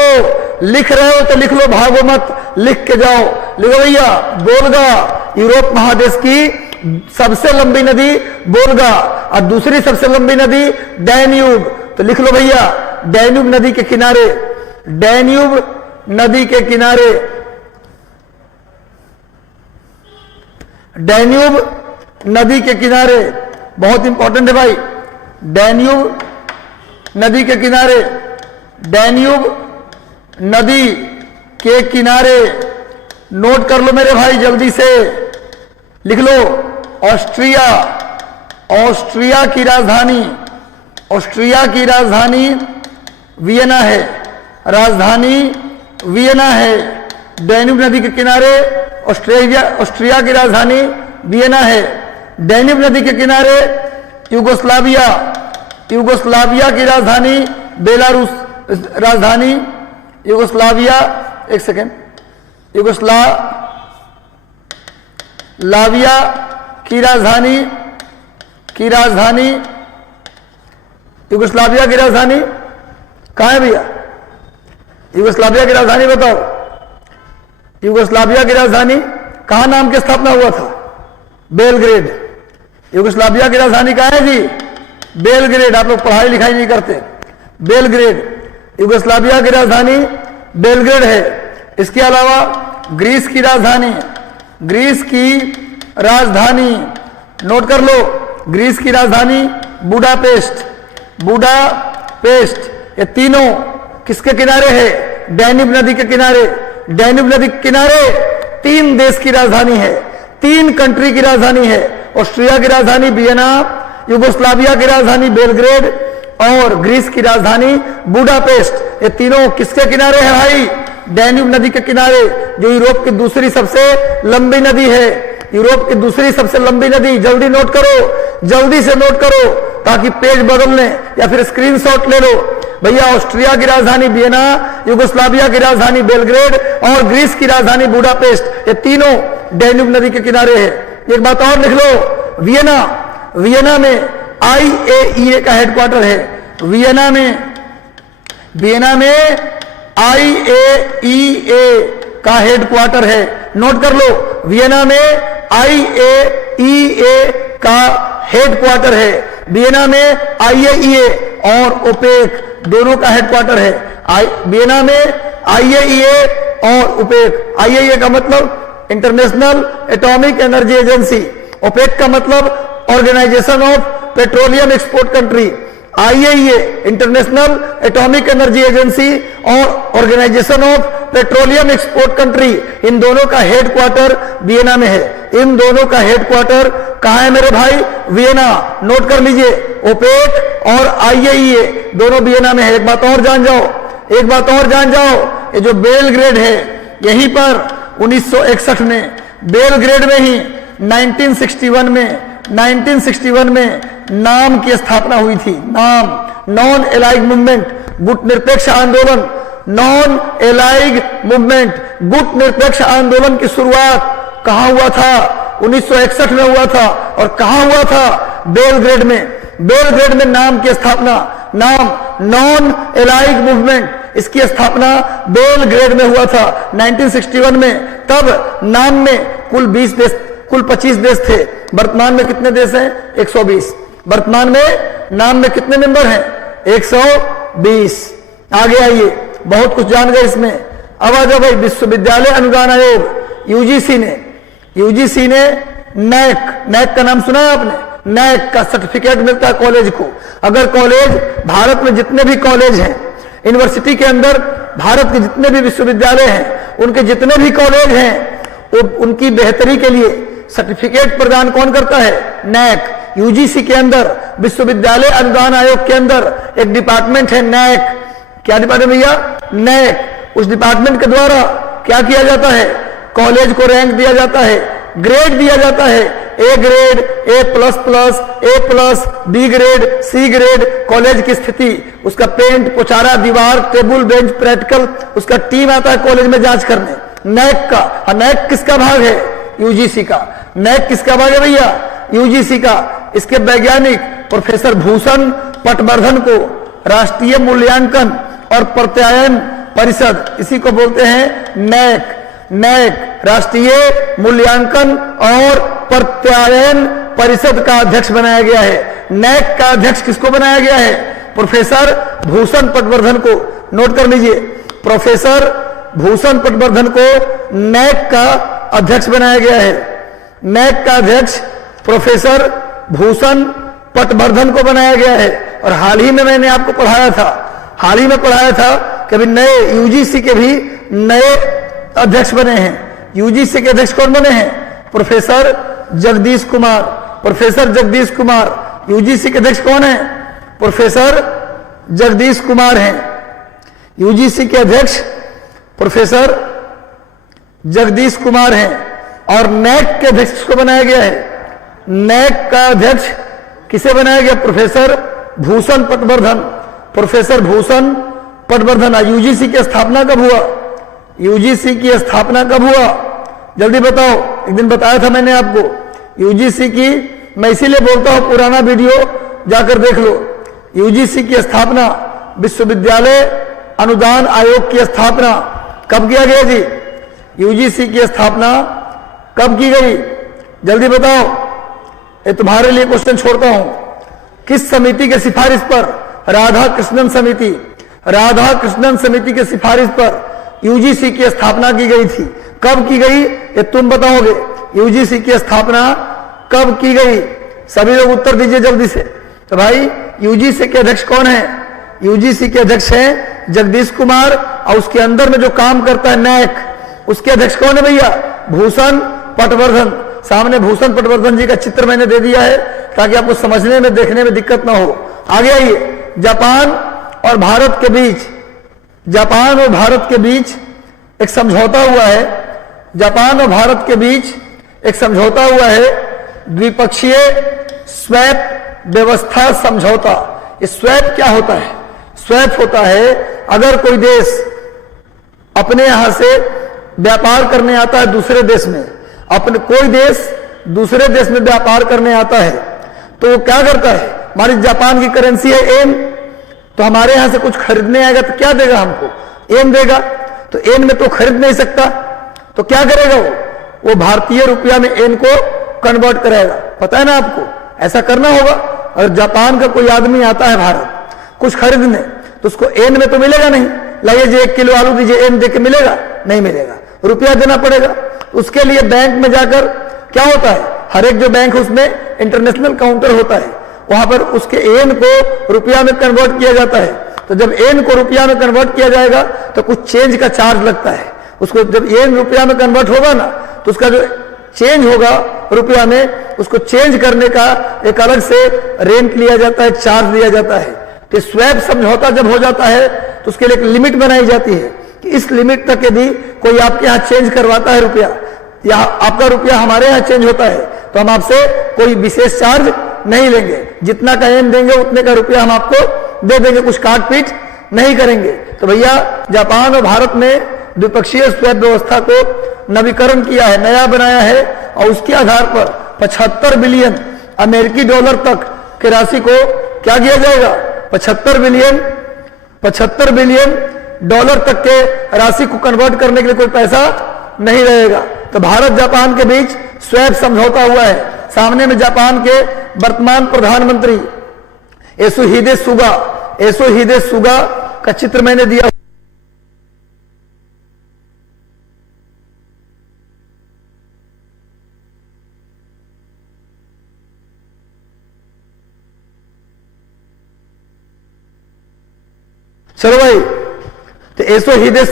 लिख रहे हो तो लिख लो, भागो मत, लिख के जाओ। लिखो भैया, बोल्गा यूरोप महादेश की सबसे लंबी नदी बोल्गा, और दूसरी सबसे लंबी नदी डैन्यूब। तो लिख लो भैया, डैन्यूब नदी के किनारे, डैन्यूब नदी के किनारे, डैन्यूब नदी के किनारे, बहुत इंपॉर्टेंट है भाई, डैन्यूब नदी के किनारे, डैन्यूब नदी के किनारे। नोट कर लो मेरे भाई जल्दी से, लिख लो। ऑस्ट्रिया, ऑस्ट्रिया की राजधानी, ऑस्ट्रिया की राजधानी वियना है, राजधानी वियना है। डैन्यूब नदी के किनारे ऑस्ट्रिया की राजधानी वियना है। डैन्यूब नदी के किनारे यूगोस्लाविया, यूगोस्लाविया की राजधानी बेलारूस, राजधानी यूगोस्लाविया, एक सेकेंड, यूगोस्लाविया की राजधानी, यूगोस्लाविया की राजधानी कहां है भैया? यूगोस्लाविया की राजधानी बताओ, यूगोस्लाविया की राजधानी कहां नाम की स्थापना हुआ था? बेलग्रेड। यूगोस्लाविया की राजधानी कहां है जी? बेलग्रेड। आप लोग पढ़ाई लिखाई नहीं करते। बेलग्रेड, यूगोस्लाविया की राजधानी बेलग्रेड है। इसके अलावा ग्रीस की राजधानी, ग्रीस की राजधानी नोट कर लो, ग्रीस की राजधानी बुडापेस्ट, बुडापेस्ट। ये तीनों किसके किनारे है? डैन्यूब नदी के किनारे। डैन्यूब नदी के किनारे तीन देश की राजधानी है, तीन कंट्री की राजधानी है। ऑस्ट्रिया की राजधानी वियना, यूगोस्लाविया की राजधानी बेलग्रेड और ग्रीस की राजधानी बुडापेस्ट। ये तीनों किसके किनारे है भाई? डैन्यूब नदी के किनारे, जो यूरोप की दूसरी सबसे लंबी नदी है। यूरोप की दूसरी सबसे लंबी नदी, जल्दी नोट करो, जल्दी से नोट करो ताकि पेज बदल लें या फिर स्क्रीनशॉट ले लो। भैया, ऑस्ट्रिया की राजधानी वियना, यूगोस्लाविया की राजधानी बेलग्रेड और ग्रीस की राजधानी बुडापेस्ट, ये तीनों डैन्यूब नदी के किनारे है। एक बात और लिख लो, वियना, वियना में IAEA का हेडक्वार्टर है। वियना में, वियना में IAEA का हेडक्वार्टर है। नोट कर लो, वियना में IAEA का हेडक्वार्टर है। वियना में IAEA और ओपेक दोनों का हेडक्वार्टर है। वियना में IAEA और ओपेक। IAEA का मतलब international atomic energy agency, OPEC का मतलब organisation of petroleum export country. IAEA international atomic energy agency और organisation of petroleum export country, इन दोनों का हेडक्वार्टर वियना में है। इन दोनों का हेडक्वार्टर कहां है मेरे भाई? वियना। नोट कर लीजिए, ओपेक और IAEA दोनों वियना में है। एक बात और जान जाओ, एक बात और जान जाओ, ये जो बेलग्रेड है, यहीं पर 1961 में, बेलग्रेड में ही 1961 में नाम की स्थापना हुई थी। नाम, नॉन एलाइग मूवमेंट, गुट निरपेक्ष आंदोलन, नॉन एलाइग मूवमेंट, गुट निरपेक्ष आंदोलन की शुरुआत कहां हुआ था? 1961 में हुआ था। और कहां हुआ था? बेलग्रेड में। बेलग्रेड में नाम की स्थापना, नाम नॉन एलाइग मूवमेंट, इसकी स्थापना बेलग्रेड में हुआ था 1961 में। तब नाम में कुल 20 देश, कुल 25 देश थे। वर्तमान में कितने देश हैं? 120। वर्तमान में नाम में कितने मेंबर हैं? 120। आगे आइए, बहुत कुछ जान गए इसमें। अब आ जाओ भाई, विश्वविद्यालय अनुदान आयोग यूजीसी ने नैक का नाम सुना है आपने? नैक का सर्टिफिकेट मिलता है कॉलेज को। अगर कॉलेज, भारत में जितने भी कॉलेज हैं, यूनिवर्सिटी के अंदर भारत के जितने भी विश्वविद्यालय हैं, उनके जितने भी कॉलेज हैं, उनकी बेहतरी के लिए सर्टिफिकेट प्रदान कौन करता है? नैक। यूजीसी के अंदर, विश्वविद्यालय अनुदान आयोग के अंदर एक डिपार्टमेंट है नैक। क्या डिपार्टमेंट भैया? नैक। उस डिपार्टमेंट के द्वारा क्या किया जाता है? कॉलेज को रैंक दिया जाता है, ग्रेड दिया जाता है। A grade, A++, B grade, C grade, college की स्थिति, उसका पेंट, पोचारा, दीवार, टेबल, बेंच, प्रैक्टिकल, उसका टीम आता है कॉलेज में जांच करने। नैक का। नैक किसका भाग है? यूजीसी का। नैक किसका भाग है भैया? यूजीसी का। इसके वैज्ञानिक प्रोफेसर भूषण पटवर्धन को राष्ट्रीय मूल्यांकन और प्रत्यायन परिषद, इसी को बोलते हैं नैक। नैक राष्ट्रीय मूल्यांकन और प्रत्यायन परिषद का अध्यक्ष बनाया गया है। नैक का अध्यक्ष किसको बनाया गया है? प्रोफेसर भूषण पटवर्धन को। नोट कर लीजिए, प्रोफेसर भूषण पटवर्धन को नैक का अध्यक्ष बनाया गया है। नैक का अध्यक्ष प्रोफेसर भूषण पटवर्धन को बनाया गया है। और हाल ही में मैंने आपको पढ़ाया था कि अभी नए यूजीसी के भी नए अध्यक्ष बने हैं। यूजीसी के अध्यक्ष कौन बने हैं? Professor Jagdish Kumar. Professor Jagdish Kumar UGC के अध्यक्ष कौन है? प्रोफेसर जगदीश कुमार हैं। यूजीसी के अध्यक्ष प्रोफेसर जगदीश कुमार हैं। और नैक के अध्यक्ष को बनाया गया है? नैक का अध्यक्ष किसे बनाया गया? Professor Bhushan Patwardhan. Professor Bhushan Patwardhan. UGC की स्थापना कब हुआ? यूजीसी की स्थापना कब हुआ? जल्दी बताओ। एक दिन बताया था मैंने आपको यूजीसी की, मैं इसीलिए बोलता हूं पुराना वीडियो जाकर देख लो। यूजीसी की स्थापना, विश्वविद्यालय अनुदान आयोग की स्थापना कब किया गया जी? यूजीसी की स्थापना कब की गई? जल्दी बताओ। ये तुम्हारे लिए क्वेश्चन छोड़ता हूं। किस समिति के सिफारिश पर? राधा कृष्णन समिति। राधा कृष्णन समिति के सिफारिश पर यूजीसी की स्थापना की गई थी। कब की गई ये तुम बताओगे। यूजीसी की स्थापना कब की गई? सभी लोग उत्तर दीजिए जल्दी से। तो भाई यूजीसी के अध्यक्ष कौन है? यूजीसी के अध्यक्ष हैं जगदीश कुमार। और उसके अंदर में जो काम करता है नैक, उसके अध्यक्ष कौन है भैया? भूषण पटवर्धन। सामने भूषण पटवर्धन जी का चित्र मैंने दे दिया है ताकि आपको समझने में देखने में दिक्कत ना हो। आगे आइए। जापान और भारत के बीच एक समझौता हुआ है। जापान और भारत के बीच एक समझौता हुआ है, द्विपक्षीय स्वैप व्यवस्था समझौता। स्वैप क्या होता है? स्वैप होता है अगर कोई देश अपने यहां से व्यापार करने आता है दूसरे देश में, कोई देश दूसरे देश में व्यापार करने आता है तो वो क्या करता है? हमारी जापान की करेंसी है एन, तो हमारे यहां से कुछ खरीदने आएगा तो क्या देगा हमको? एन देगा। तो एन में तो खरीद नहीं सकता, तो क्या करेगा वो भारतीय रुपया में एन को कन्वर्ट करेगा। पता है ना आपको, ऐसा करना होगा। और जापान का कोई आदमी आता है भारत कुछ खरीदने, तो उसको एन में तो मिलेगा नहीं। लगे जी 1 किलो आलू दीजिए, एन देके मिलेगा? नहीं मिलेगा, रुपया देना पड़ेगा। उसके लिए बैंक में जाकर क्या होता है, हर एक जो बैंक है उसमें इंटरनेशनल काउंटर होता है, वहां पर उसके एन को रुपया में कन्वर्ट किया जाता है। तो जब एन को रुपया में कन्वर्ट किया जाएगा तो कुछ चेंज का चार्ज लगता है। उसको जब एन रुपया में कन्वर्ट होगा ना, तो उसका जो चेंज होगा रुपया में, उसको चेंज करने का एक अलग से रेंट लिया जाता है, चार्ज लिया जाता है। तो स्वैप समझौता जब हो जाता है तो उसके लिए एक लिमिट बनाई जाती है कि इस लिमिट तक यदि कोई आपके यहाँ चेंज करवाता है रुपया, या आपका रुपया हमारे यहाँ चेंज होता है, तो हम आपसे कोई विशेष चार्ज नहीं लेंगे। जितना का एन देंगे उतने का रुपया हम आपको दे देंगे, कुछ काट पीट नहीं करेंगे। तो भैया जापान और भारत ने द्विपक्षीय स्वैप व्यवस्था को नवीकरण किया है, नया बनाया है, और उसके आधार पर 75 बिलियन अमेरिकी डॉलर तक की राशि को क्या किया जाएगा? 75 बिलियन डॉलर तक के राशि को कन्वर्ट करने के लिए कोई पैसा नहीं रहेगा। तो भारत जापान के बीच स्वैप समझौता हुआ है। सामने में जापान के वर्तमान प्रधानमंत्री योशिहिदे सुगा का चित्र मैंने दिया। चलो भाई, तो योशिहिदे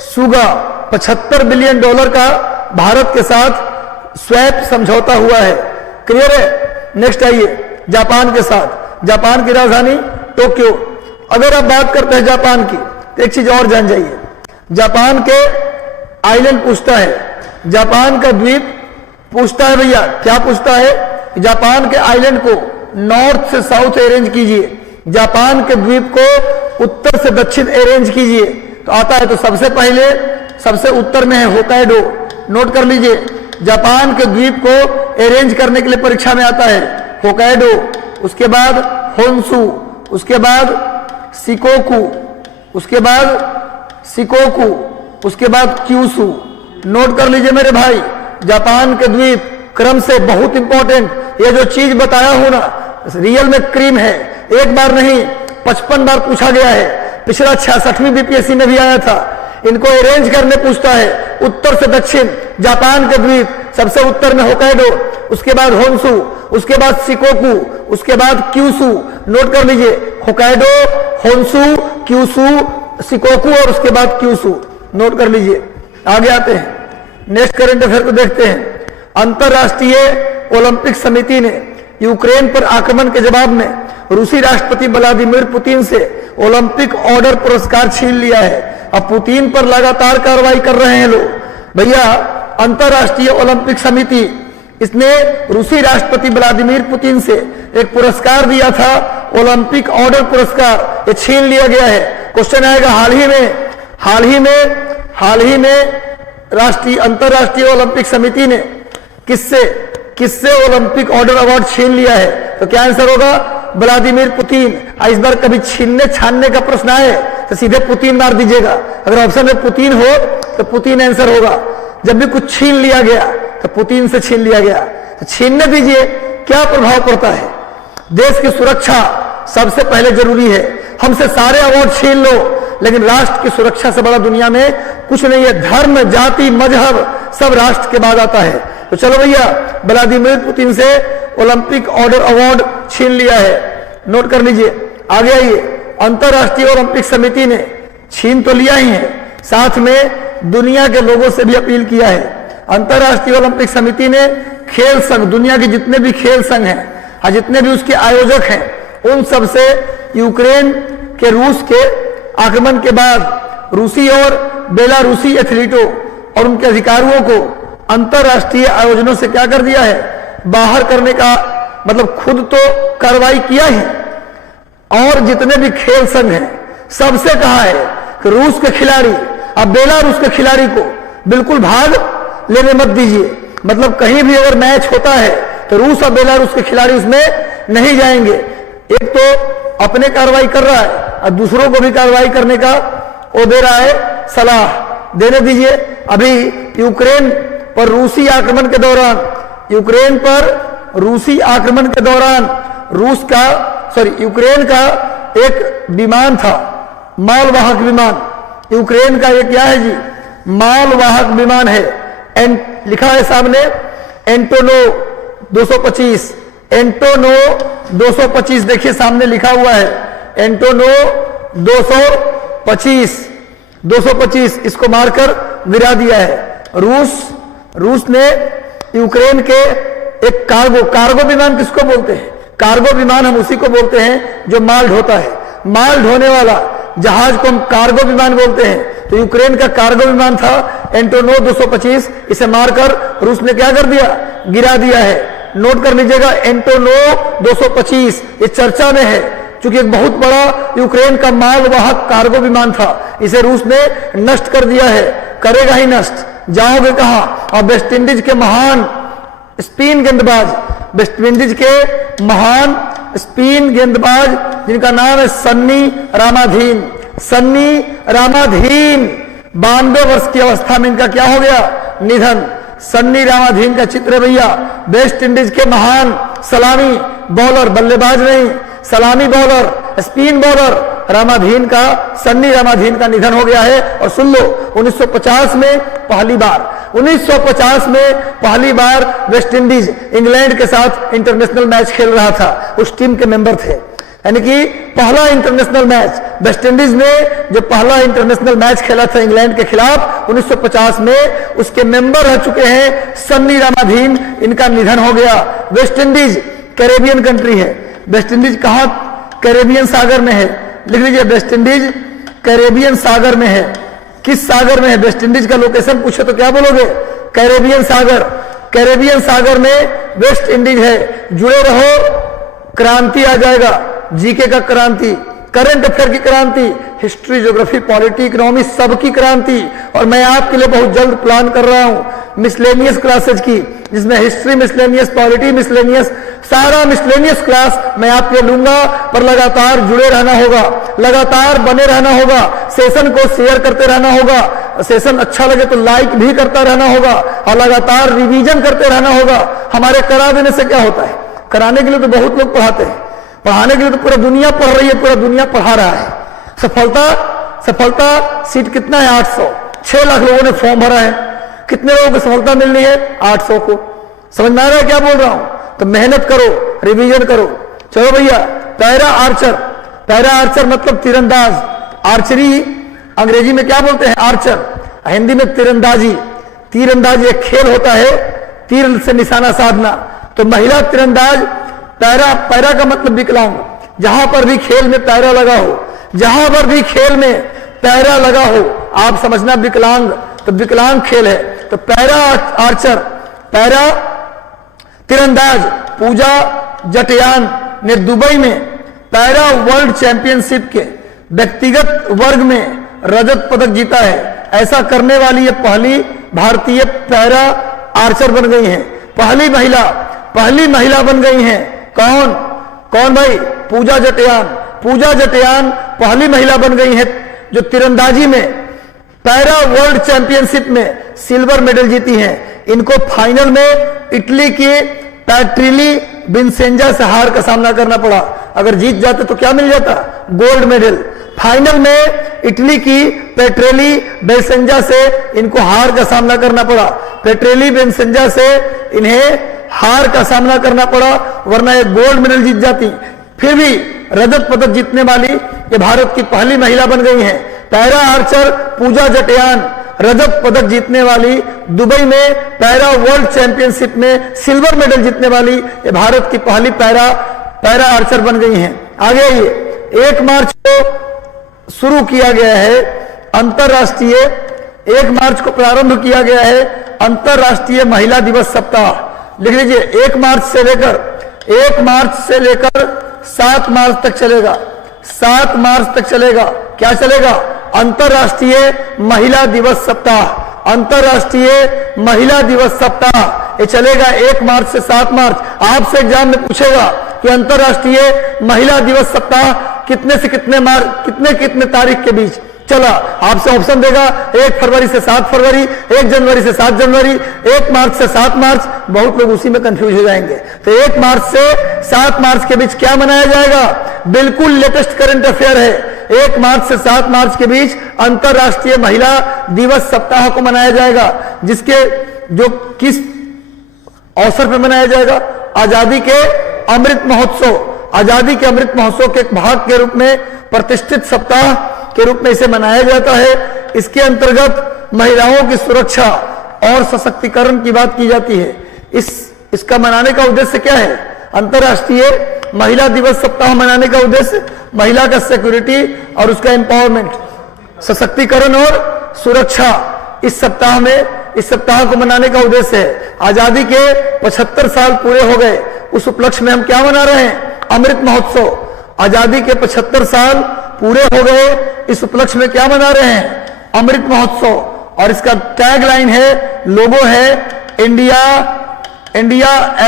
सुगा 75 बिलियन डॉलर का भारत के साथ स्वैप समझौता हुआ है। क्लियर है? नेक्स्ट आइए जापान के साथ। जापान की राजधानी टोक्यो। अगर आप बात करते हैं जापान की, तो एक चीज और जान जाइए। जापान के आइलैंड पूछता है, जापान का द्वीप पूछता है। भैया क्या पूछता है? जापान के आइलैंड को नॉर्थ से साउथ अरेंज कीजिए, जापान के द्वीप को उत्तर से दक्षिण अरेंज कीजिए। तो आता है। तो सबसे पहले सबसे उत्तर में है होकाइडो, नोट कर लीजिए। जापान के द्वीप को अरेंज करने के लिए परीक्षा में आता है होकाइडो, उसके बाद होन्शु, उसके बाद शिकोकू, उसके बाद क्यूशु। नोट कर लीजिए मेरे भाई, जापान के द्वीप क्रम से बहुत इंपॉर्टेंट। ये जो चीज बताया हूं ना, रियल में क्रीम है। एक बार नहीं 55 बार पूछा गया है। पिछला 66वीं बीपीएससी में भी आया था। इनको अरेंज करने पूछता है, उत्तर से दक्षिण जापान के द्वीप, सबसे उत्तर में होकाइडो, उसके बाद होन्शु, उसके बाद शिकोकू, उसके बाद क्यूशु। नोट कर लीजिए, होकाइडो, होन्शु, क्यूशु, शिकोकू और उसके बाद क्यूशु। नोट कर लीजिए। आगे आते हैं, नेक्स्ट करंट अफेयर को देखते हैं। अंतरराष्ट्रीय ओलंपिक समिति ने यूक्रेन पर आक्रमण के जवाब में रूसी राष्ट्रपति व्लादिमीर पुतिन से ओलंपिक ऑर्डर पुरस्कार छीन लिया है। अब पुतिन पर लगातार कार्रवाई कर रहे हैं लोग। भैया, अंतरराष्ट्रीय ओलंपिक समिति इसने रूसी राष्ट्रपति व्लादिमीर पुतिन से एक पुरस्कार दिया था, ओलंपिक ऑर्डर पुरस्कार, ये छीन लिया गया है। क्वेश्चन आएगा, हाल ही में अंतरराष्ट्रीय ओलंपिक समिति ने किससे ओलंपिक ऑर्डर अवार्ड छीन लिया है? तो क्या आंसर होगा? Vladimir Putin. इस बार कभी छीनने छानने का प्रश्न आए तो सीधे पुतिन मार दीजिएगा। अगर ऑप्शन में पुतिन हो तो पुतिन आंसर होगा। जब भी कुछ छीन लिया गया तो पुतिन से छीन लिया गया। तो छीनने दीजिए, क्या प्रभाव पड़ता है? देश की सुरक्षा सबसे पहले जरूरी है। हमसे सारे अवार्ड छीन लो, लेकिन राष्ट्र की सुरक्षा से बड़ा दुनिया में कुछ नहीं है। धर्म, जाति, मजहब सब राष्ट्र के बाद आता है। तो चलो भैया, व्लादिमीर पुतिन से ओलंपिक ऑर्डर अवार्ड छीन लिया है। नोट कर लीजिए। आगे आइए, अंतरराष्ट्रीय ओलंपिक समिति ने छीन तो लिया ही है, साथ में दुनिया के लोगों से भी अपील किया है। अंतरराष्ट्रीय ओलंपिक समिति ने खेल संघ, दुनिया के जितने भी खेल संघ हैं, जितने भी उसके आयोजक हैं, उन सब से यूक्रेन के रूस के आक्रमण के बाद रूसी और बेलारूसी एथलीटों और उनके अधिकारियों को अंतरराष्ट्रीय आयोजनों से क्या कर दिया है? बाहर करने का, मतलब खुद तो कार्रवाई किया ही, और जितने भी खेल संघ हैं सबसे कहा है कि रूस के खिलाड़ी, अब बेलारूस के खिलाड़ी को बिल्कुल भाग लेने मत दीजिए। मतलब कहीं भी अगर मैच होता है तो रूस और बेलारूस के खिलाड़ी उसमें नहीं जाएंगे। एक तो अपने कार्रवाई कर रहा है और दूसरों को भी कार्रवाई करने का वो दे रहा है सलाह, देने दीजिए। अभी यूक्रेन पर रूसी आक्रमण के दौरान यूक्रेन का एक विमान था, मालवाहक विमान। यूक्रेन का ये क्या है जी? मालवाहक विमान है। लिखा है सामने एंटोनो 225, एंटोनो 225, देखिए सामने लिखा हुआ है एंटोनो 225, इसको मारकर गिरा दिया है। रूस ने यूक्रेन के एक कार्गो विमान, किसको बोलते हैं? कार्गो विमान हम उसी को बोलते हैं जो माल ढोता है। माल ढोने वाला जहाज को हम कार्गो विमान बोलते हैं। तो यूक्रेन का कार्गो विमान था एंटोनो 225, इसे मारकर रूस ने क्या कर दिया? गिरा दिया है। नोट कर लीजिएगा, एंटोनो 225 ये चर्चा में है, क्योंकि एक बहुत बड़ा यूक्रेन का मालवाहक कार्गो विमान था। इसे रूस ने नष्ट कर दिया है, करेगा ही नष्ट। जाओगे कहां? और वेस्ट इंडीज के महान स्पिन गेंदबाज जिनका नाम है सन्नी रामाधीन 92 वर्ष की अवस्था में इनका क्या हो गया? निधन। सन्नी रामाधीन का चित्र भैया, वेस्ट इंडीज के महान सलामी बॉलर, बल्लेबाज नहीं, सलामी bowler, spin bowler Sunny Ramadhin का निधन हो गया है। और सुन लो, 1950 में पहली बार वेस्ट इंडीज इंग्लैंड के साथ इंटरनेशनल मैच खेल रहा था, उस टीम के मेंबर थे। यानी कि पहला इंटरनेशनल मैच वेस्ट इंडीज ने जो पहला इंटरनेशनल मैच खेला था इंग्लैंड के खिलाफ 1950 में, उसके मेंबर रह चुके हैं सन्नी रामाधीन। इनका निधन हो गया। वेस्ट इंडीज कैरेबियन कंट्री है। वेस्ट इंडीज कहां? कैरेबियन सागर में है। लिख लीजिए, वेस्ट इंडीज कैरेबियन सागर में है। किस सागर में है? वेस्ट इंडीज का लोकेशन पूछे तो क्या बोलोगे? कैरेबियन सागर में वेस्ट इंडीज है। जुड़े रहो, क्रांति आ जाएगा। जीके का करंट अफेयर की क्रांति, हिस्ट्री, ज्योग्राफी, पॉलिटी, इकोनॉमी, सबकी क्रांति। और मैं आपके लिए बहुत जल्द प्लान कर रहा हूं मिसलेनियस क्लासेज की, जिसमें हिस्ट्री मिसलेनियस, पॉलिटी मिसलेनियस, सारा मिसलेनियस क्लास मैं आपके लिए लूंगा। पर लगातार जुड़े रहना होगा, लगातार बने रहना होगा, सेशन को शेयर करते रहना होगा, सेशन अच्छा लगे तो लाइक भी करता रहना होगा, और लगातार रिवीजन करते रहना होगा। हमारे करा देने से क्या होता है? कराने के लिए तो बहुत लोग पढ़ाते हैं, पढ़ाने के लिए तो पूरा दुनिया पढ़ रही है, पूरा दुनिया पढ़ा रहा है। सफलता सीट कितना है? 800। 6 लाख लोगों ने फॉर्म भरा है। कितने लोगों को सफलता मिलनी है? 800 को। समझ में आ रहा है क्या बोल रहा हूं? तो मेहनत करो, रिवीजन करो। चलो भैया, पैरा आर्चर मतलब तीरंदाज। आर्चरी अंग्रेजी में क्या बोलते हैं? आर्चर। हिंदी में तीरंदाजी। तीरंदाजी एक खेल होता है, तीर से निशाना साधना। तो महिला तीरंदाज, पैरा का मतलब विकलांग। जहां पर भी खेल में पैरा लगा हो, जहां पर भी खेल में पैरा लगा हो, आप समझना विकलांग, तो विकलांग खेल है। तो पैरा आर्चर, पैरा तीरंदाज पूजा जटियान ने दुबई में पैरा वर्ल्ड चैंपियनशिप के व्यक्तिगत वर्ग में रजत पदक जीता है। ऐसा करने वाली ये पहली भारतीय पैरा आर्चर बन गई हैं, पहली महिला बन गई हैं। कौन भाई? पूजा जटियान पहली महिला बन गई है जो तीरंदाजी में पैरा वर्ल्ड चैंपियनशिप में सिल्वर मेडल जीती हैं। इनको फाइनल में इटली की पैट्रिली विंसेंजा से हार का सामना करना पड़ा। अगर जीत जाते तो क्या मिल जाता? Gold medal. फाइनल में इटली की पैट्रिली विंसेंजा से इनको हार का सामना करना पड़ा। पैट्रिली विंसेंजा से इन्हें हार का सामना करना पड़ा, वरना ये गोल्ड मेडल जीत जाती। फिर भी रजत पदक जीतने वाली ये भारत की पहली महिला बन गई हैं। पैरा आर्चर पूजा जटियान रजत पदक जीतने वाली, दुबई में पैरा वर्ल्ड चैंपियनशिप में सिल्वर मेडल जीतने वाली ये भारत की पहली पैरा आर्चर बन गई हैं। आगे आइए, 1 मार्च को शुरू किया गया है अंतरराष्ट्रीय, 1 मार्च को प्रारंभ किया गया है अंतरराष्ट्रीय महिला दिवस सप्ताह। लिख लीजिए, 1 मार्च से लेकर 7 मार्च तक चलेगा। 7 मार्च तक चलेगा। क्या चलेगा? अंतरराष्ट्रीय महिला दिवस सप्ताह। अंतरराष्ट्रीय महिला दिवस सप्ताह ये चलेगा 1 मार्च से 7 मार्च। आपसे एग्जाम में पूछेगा कि अंतरराष्ट्रीय महिला दिवस सप्ताह कितने से कितने तारीख के बीच चला। आपसे ऑप्शन देगा 1 फरवरी से 7 फरवरी, 1 जनवरी से 7 जनवरी, 1 मार्च से 7 मार्च। बहुत लोग उसी में कंफ्यूज हो जाएंगे। तो 1 मार्च से 7 मार्च के बीच क्या मनाया जाएगा? बिल्कुल लेटेस्ट करंट अफेयर है। 1 मार्च से 7 मार्च के बीच अंतरराष्ट्रीय महिला दिवस सप्ताह को मनाया जाएगा, जिसके जो किस अवसर पर मनाया जाएगा? आजादी के अमृत महोत्सव के एक भाग के रूप में, प्रतिष्ठित सप्ताह के रूप में इसे मनाया जाता है। इसके अंतर्गत महिलाओं की सुरक्षा और सशक्तिकरण की बात की जाती है। इसका मनाने का उद्देश्य क्या है? अंतरराष्ट्रीय महिला दिवस सप्ताह मनाने का उद्देश्य महिला का सिक्योरिटी और उसका एम्पावरमेंट, सशक्तिकरण और सुरक्षा। इस सप्ताह को मनाने का उद्देश्य है। आजादी के 75 साल पूरे हो गए, उस उपलक्ष्य में हम क्या मना रहे हैं? अमृत महोत्सव। आजादी के 75 साल पूरे हो गए, इस उपलक्ष्य में क्या मना रहे हैं? अमृत महोत्सव। और इसका टैग लाइन है, लोगो है India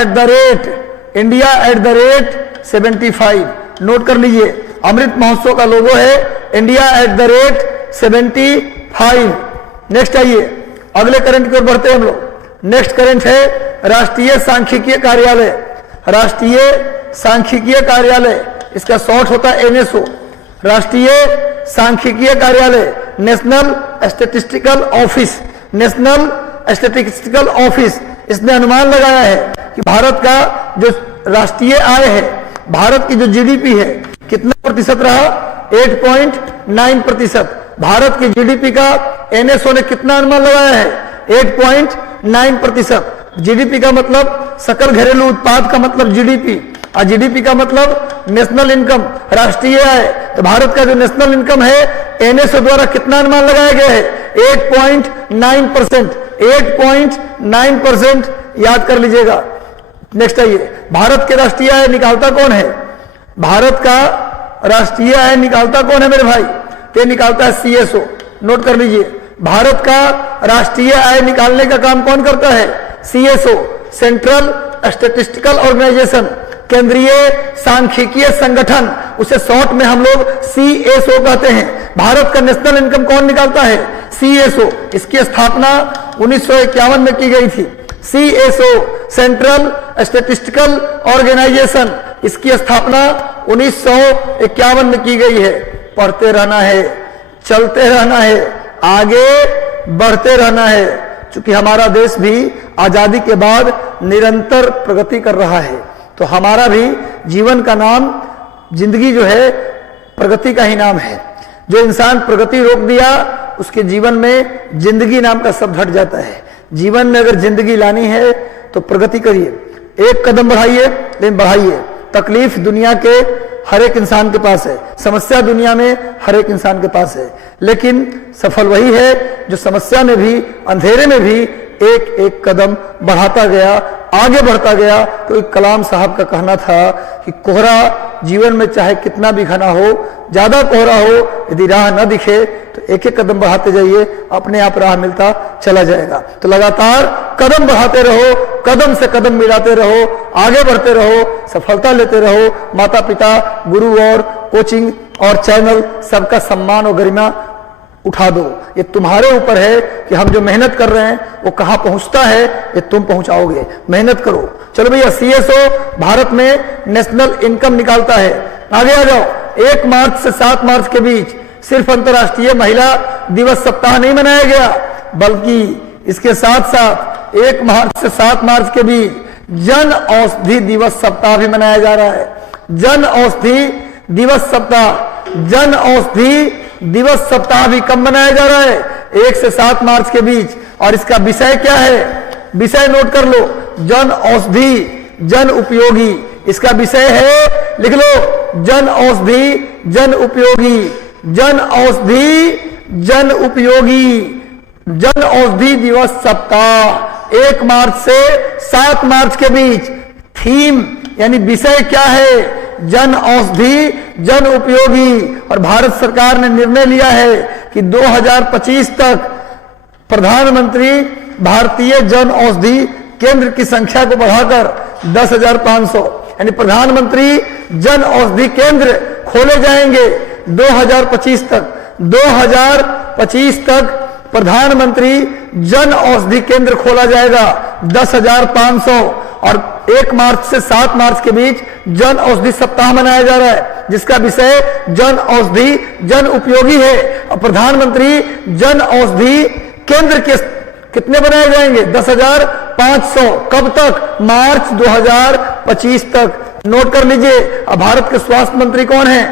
at the rate 75। Note कर लीजिए, अमृत महोत्सव का लोगो है India at the rate 75। Next आइए, अगले करंट की ओर बढ़ते हैं हम लोग। नेक्स्ट करंट है राष्ट्रीय सांख्यिकीय कार्यालय। राष्ट्रीय सांख्यिकीय कार्यालय, इसका शॉर्ट होता है NSO। राष्ट्रीय सांख्यिकीय कार्यालय, नेशनल स्टैटिस्टिकल ऑफिस। इसने अनुमान लगाया है कि भारत का जो राष्ट्रीय आय है, भारत की जो GDP है, कितना प्रतिशत रहा? 8.9%। भारत की GDP का NSO ने कितना अनुमान लगाया है? 8.9%। GDP का मतलब सकल घरेलू उत्पाद का मतलब GDP, और GDP का मतलब नेशनल इनकम, राष्ट्रीय आय। तो भारत का जो नेशनल इनकम है NSO द्वारा कितना अनुमान लगाया गया है? 8.9%। 8.9% याद कर लीजिएगा। नेक्स्ट आइए, भारत के राष्ट्रीय आय निकालता कौन है? भारत का राष्ट्रीय आय निकालता कौन है मेरे भाई? तो निकालता है CSO। नोट कर लीजिए, भारत का राष्ट्रीय आय निकालने का काम कौन करता है? CSO, सेंट्रल स्टैटिस्टिकल ऑर्गेनाइजेशन, केंद्रीय सांख्यिकीय संगठन, उसे शॉर्ट में हम लोग CSO कहते हैं। भारत का नेशनल इनकम कौन निकालता है? CSO। इसकी स्थापना 1951 में की गई थी। CSO, सेंट्रल स्टैटिस्टिकल ऑर्गेनाइजेशन, इसकी स्थापना 1951 में की गई है। पढ़ते रहना है, चलते रहना है, आगे बढ़ते रहना है, क्योंकि हमारा देश भी आजादी के बाद निरंतर प्रगति कर रहा है। तो हमारा भी जीवन का नाम, जिंदगी जो है प्रगति का ही नाम है। जो इंसान प्रगति रोक दिया, उसके जीवन में जिंदगी नाम का शब्द हट जाता है। जीवन में अगर जिंदगी लानी है तो प्रगति करिए, एक कदम बढ़ाइए, लेकिन बढ़ाइए। तकलीफ दुनिया के हर एक इंसान के पास है, समस्या दुनिया में हर एक इंसान के पास है, लेकिन सफल वही है जो समस्या में भी, अंधेरे में भी एक एक कदम बढ़ाता गया, आगे बढ़ता गया। तो कलाम साहब का कहना था कि कोहरा जीवन में चाहे कितना भी घना हो, ज्यादा कोहरा हो, यदि राह न दिखे तो एक एक कदम बढ़ाते जाइए, अपने आप राह मिलता चला जाएगा। तो लगातार कदम बढ़ाते रहो, कदम से कदम मिलाते रहो, आगे बढ़ते रहो, सफलता लेते रहो। माता पिता, गुरु और कोचिंग और चैनल, सबका सम्मान और गरिमा उठा दो। ये तुम्हारे ऊपर है कि हम जो मेहनत कर रहे हैं वो कहां पहुंचता है, ये तुम पहुंचाओगे। मेहनत करो। चलो भैया, CSO भारत में नेशनल इनकम निकालता है। आगे आ जाओ। 1 मार्च से 7 मार्च के बीच सिर्फ अंतर्राष्ट्रीय महिला दिवस सप्ताह नहीं मनाया गया, बल्कि इसके साथ साथ 1 मार्च से 7 मार्च के बीच जन औषधि दिवस सप्ताह भी मनाया जा रहा है। जन औषधि दिवस सप्ताह, जन औषधि दिवस सप्ताह भी कब मनाया जा रहा है? 1 से 7 मार्च के बीच। और इसका विषय क्या है? विषय नोट कर लो, जन औषधि जन उपयोगी। इसका विषय है, लिख लो, जन औषधि जन उपयोगी, जन औषधि जन उपयोगी, जन औषधि दिवस सप्ताह 1 मार्च से 7 मार्च के बीच। थीम यानी विषय क्या है? जन औषधि जन उपयोगी। और भारत सरकार ने निर्णय लिया है कि 2025 तक प्रधानमंत्री भारतीय जन औषधि केंद्र की संख्या को बढ़ाकर 10,500, यानी प्रधानमंत्री जन औषधि केंद्र खोले जाएंगे 2025 तक। 2025 तक प्रधानमंत्री जन औषधि केंद्र खोला जाएगा 10,500। और 1 मार्च से 7 मार्च के बीच जन औषधि सप्ताह मनाया जा रहा है, जिसका विषय जन औषधि जन उपयोगी है। और प्रधानमंत्री जन औषधि केंद्र के कितने बनाए जाएंगे? 10,500। कब तक? मार्च 2025 तक। नोट कर लीजिए। अब भारत के स्वास्थ्य मंत्री कौन है?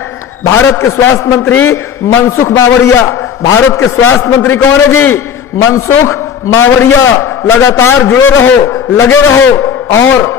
भारत के स्वास्थ्य मंत्री मनसुख मावड़िया। भारत के स्वास्थ्य मंत्री कौन है जी? मनसुख मावड़िया। लगातार जुड़े रहो, लगे रहो और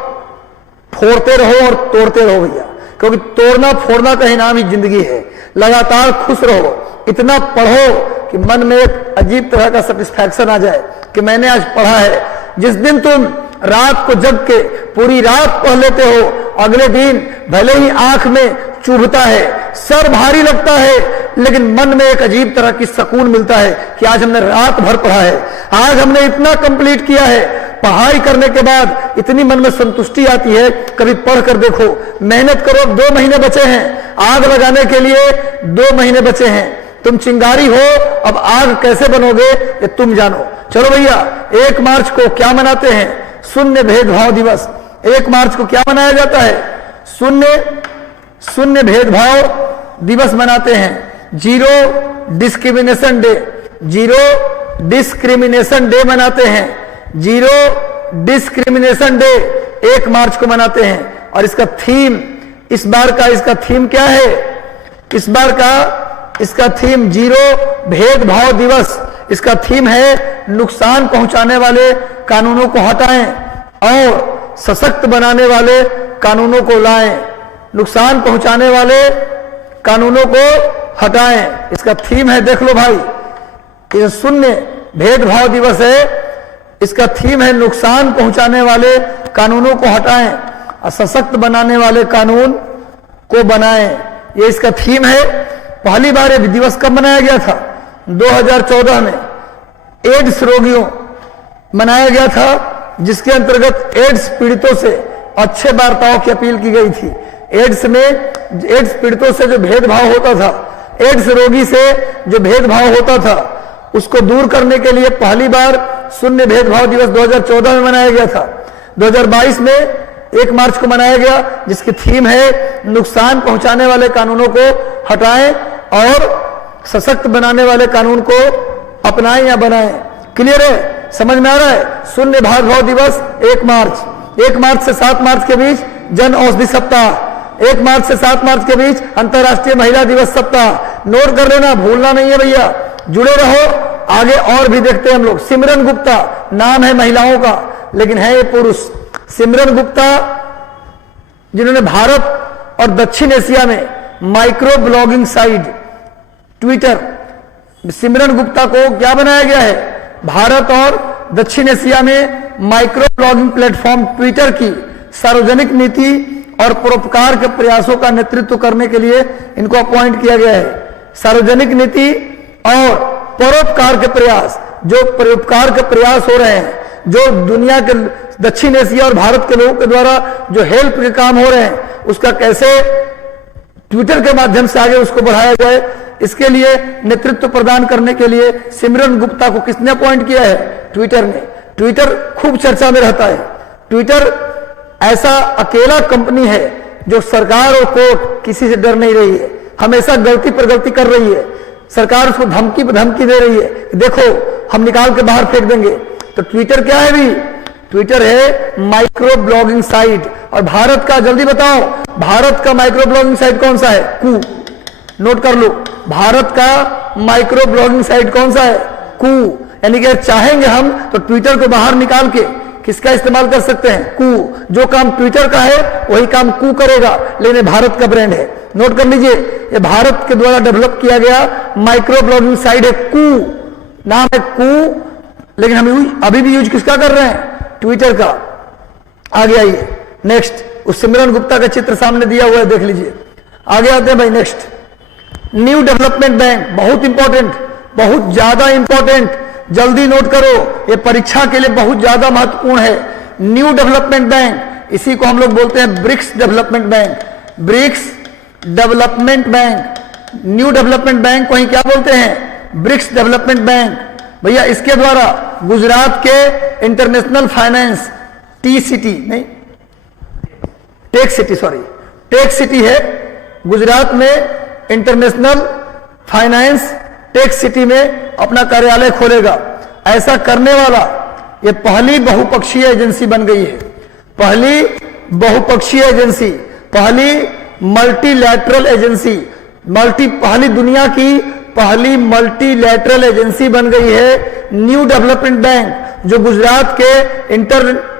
फोड़ते रहो और तोड़ते रहो भैया, क्योंकि तोड़ना फोड़ना का ही नाम ही जिंदगी है। लगातार खुश रहो, इतना पढ़ो कि मन में एक अजीब तरह का सेटिस्फैक्शन आ जाए कि मैंने आज पढ़ा है। जिस दिन तुम रात को जग के पूरी रात पढ़ लेते हो, अगले दिन भले ही आंख में चुभता है, सर भारी लगता है, लेकिन मन में एक अजीब तरह की सुकून मिलता है कि आज हमने रात भर पढ़ा है, आज हमने इतना कंप्लीट किया है। पढ़ाई करने के बाद इतनी मन में संतुष्टि आती है। कभी पढ़ कर देखो, मेहनत करो। 2 महीने बचे हैं आग लगाने के लिए, 2 महीने बचे हैं। तुम चिंगारी हो, अब आग कैसे बनोगे ये तुम जानो। चलो भैया, 1 मार्च को क्या मनाते हैं? शून्य भेदभाव दिवस। 1 मार्च को क्या मनाया जाता है? शून्य भेदभाव दिवस मनाते हैं। Zero discrimination day, zero discrimination day मनाते हैं। जीरो डिस्क्रिमिनेशन डे 1 मार्च को मनाते हैं। और इसका थीम, इस बार का इसका थीम क्या है? इस बार का इसका थीम जीरो भेदभाव दिवस। इसका थीम है नुकसान पहुंचाने वाले कानूनों को हटाएं और सशक्त बनाने वाले कानूनों को लाएं। नुकसान पहुंचाने वाले कानूनों को हटाएं, इसका थीम है। देख लो भाई, ये शून्य भेदभाव दिवस है। इसका थीम है नुकसान पहुंचाने वाले कानूनों को हटाएं और सशक्त बनाने वाले कानून को बनाएं। ये इसका थीम है। पहली बार ये दिवस कब मनाया गया था? 2014 में एड्स रोगियों मनाया गया था, जिसके अंतर्गत एड्स पीड़ितों से अच्छे बर्ताव की अपील की गई थी। एड्स पीड़ितों से जो भेदभाव होता था, एड्स रोगी से जो भेदभाव होता था, उसको दूर करने के लिए पहली बार शून्य भेदभाव दिवस 2014 में मनाया गया था। 2022 में 1 मार्च को मनाया गया, जिसकी थीम है नुकसान पहुंचाने वाले कानूनों को हटाएं और सशक्त बनाने वाले कानून को अपनाएं या बनाएं। क्लियर है? समझ में आ रहा है? शून्य भेदभाव दिवस 1 मार्च से 7 मार्च के बीच जन औषधि सप्ताह, 1 मार्च से 7 मार्च के बीच अंतर्राष्ट्रीय महिला दिवस सप्ताह। नोट कर लेना, भूलना नहीं है भैया, जुड़े रहो। आगे और भी देखते हैं हम लोग। सिमरन गुप्ता नाम है महिलाओं का, लेकिन है ये पुरुष। सिमरन गुप्ता जिन्होंने भारत और दक्षिण एशिया में माइक्रो ब्लॉगिंग साइट ट्विटर, सिमरन गुप्ता को क्या बनाया गया है? भारत और दक्षिण एशिया में माइक्रो ब्लॉगिंग प्लेटफॉर्म ट्विटर की सार्वजनिक नीति और परोपकार के प्रयासों का नेतृत्व करने के लिए इनको अपॉइंट किया गया है। सार्वजनिक नीति और परोपकार के प्रयास, जो परोपकार के प्रयास हो रहे हैं, जो दुनिया के दक्षिण एशिया और भारत के लोगों के द्वारा जो हेल्प के काम हो रहे हैं, उसका कैसे ट्विटर के माध्यम से आगे उसको बढ़ाया जाए, इसके लिए नेतृत्व प्रदान करने के लिए सिमरन गुप्ता को किसने अपॉइंट किया है? ट्विटर ने। ट्विटर खूब चर्चा में रहता है। ट्विटर ऐसा अकेला कंपनी है जो सरकार और कोर्ट किसी से डर नहीं रही है, हमेशा गलती पर गलती कर रही है। सरकार उसको धमकी पर धमकी दे रही है, देखो हम निकाल के बाहर फेंक देंगे। तो ट्विटर क्या है भी? ट्विटर है माइक्रो ब्लॉगिंग साइट। और भारत का, जल्दी बताओ, भारत का माइक्रो ब्लॉगिंग साइट कौन सा है? कू। नोट कर लो, भारत का माइक्रो ब्लॉगिंग साइट कौन सा है? कू। यानी कि चाहेंगे हम तो ट्विटर को बाहर निकाल के किसका इस्तेमाल कर सकते हैं? कू। जो काम ट्विटर का है वही काम कू करेगा, लेकिन भारत का ब्रांड है। नोट कर लीजिए, ये भारत के द्वारा डेवलप किया गया माइक्रो ब्लॉगिंग साइट है, कू नाम है, कू। लेकिन हम अभी भी यूज किसका कर रहे हैं? ट्विटर का। आगे आइए, नेक्स्ट। उस सिमरन गुप्ता का चित्र सामने दिया हुआ है, देख लीजिए। आगे आते हैं भाई, नेक्स्ट। न्यू डेवलपमेंट बैंक, बहुत इंपॉर्टेंट, बहुत ज्यादा इंपॉर्टेंट, जल्दी नोट करो, ये परीक्षा के लिए बहुत ज्यादा महत्वपूर्ण है। न्यू डेवलपमेंट बैंक, इसी को हम लोग बोलते हैं BRICS development bank. BRICS development bank, new development bank को ही क्या बोलते हैं? BRICS development bank. भैया इसके द्वारा गुजरात के इंटरनेशनल फाइनेंस टी-सिटी नहीं, tech city, sorry tech city है गुजरात में, इंटरनेशनल फाइनेंस टेक सिटी में अपना कार्यालय खोलेगा। ऐसा करने वाला ये पहली बहुपक्षीय एजेंसी बन गई है, पहली बहुपक्षीय एजेंसी, पहली मल्टीलैटरल एजेंसी, पहली दुनिया की पहली मल्टीलैटरल एजेंसी बन गई है न्यू डेवलपमेंट बैंक, जो गुजरात के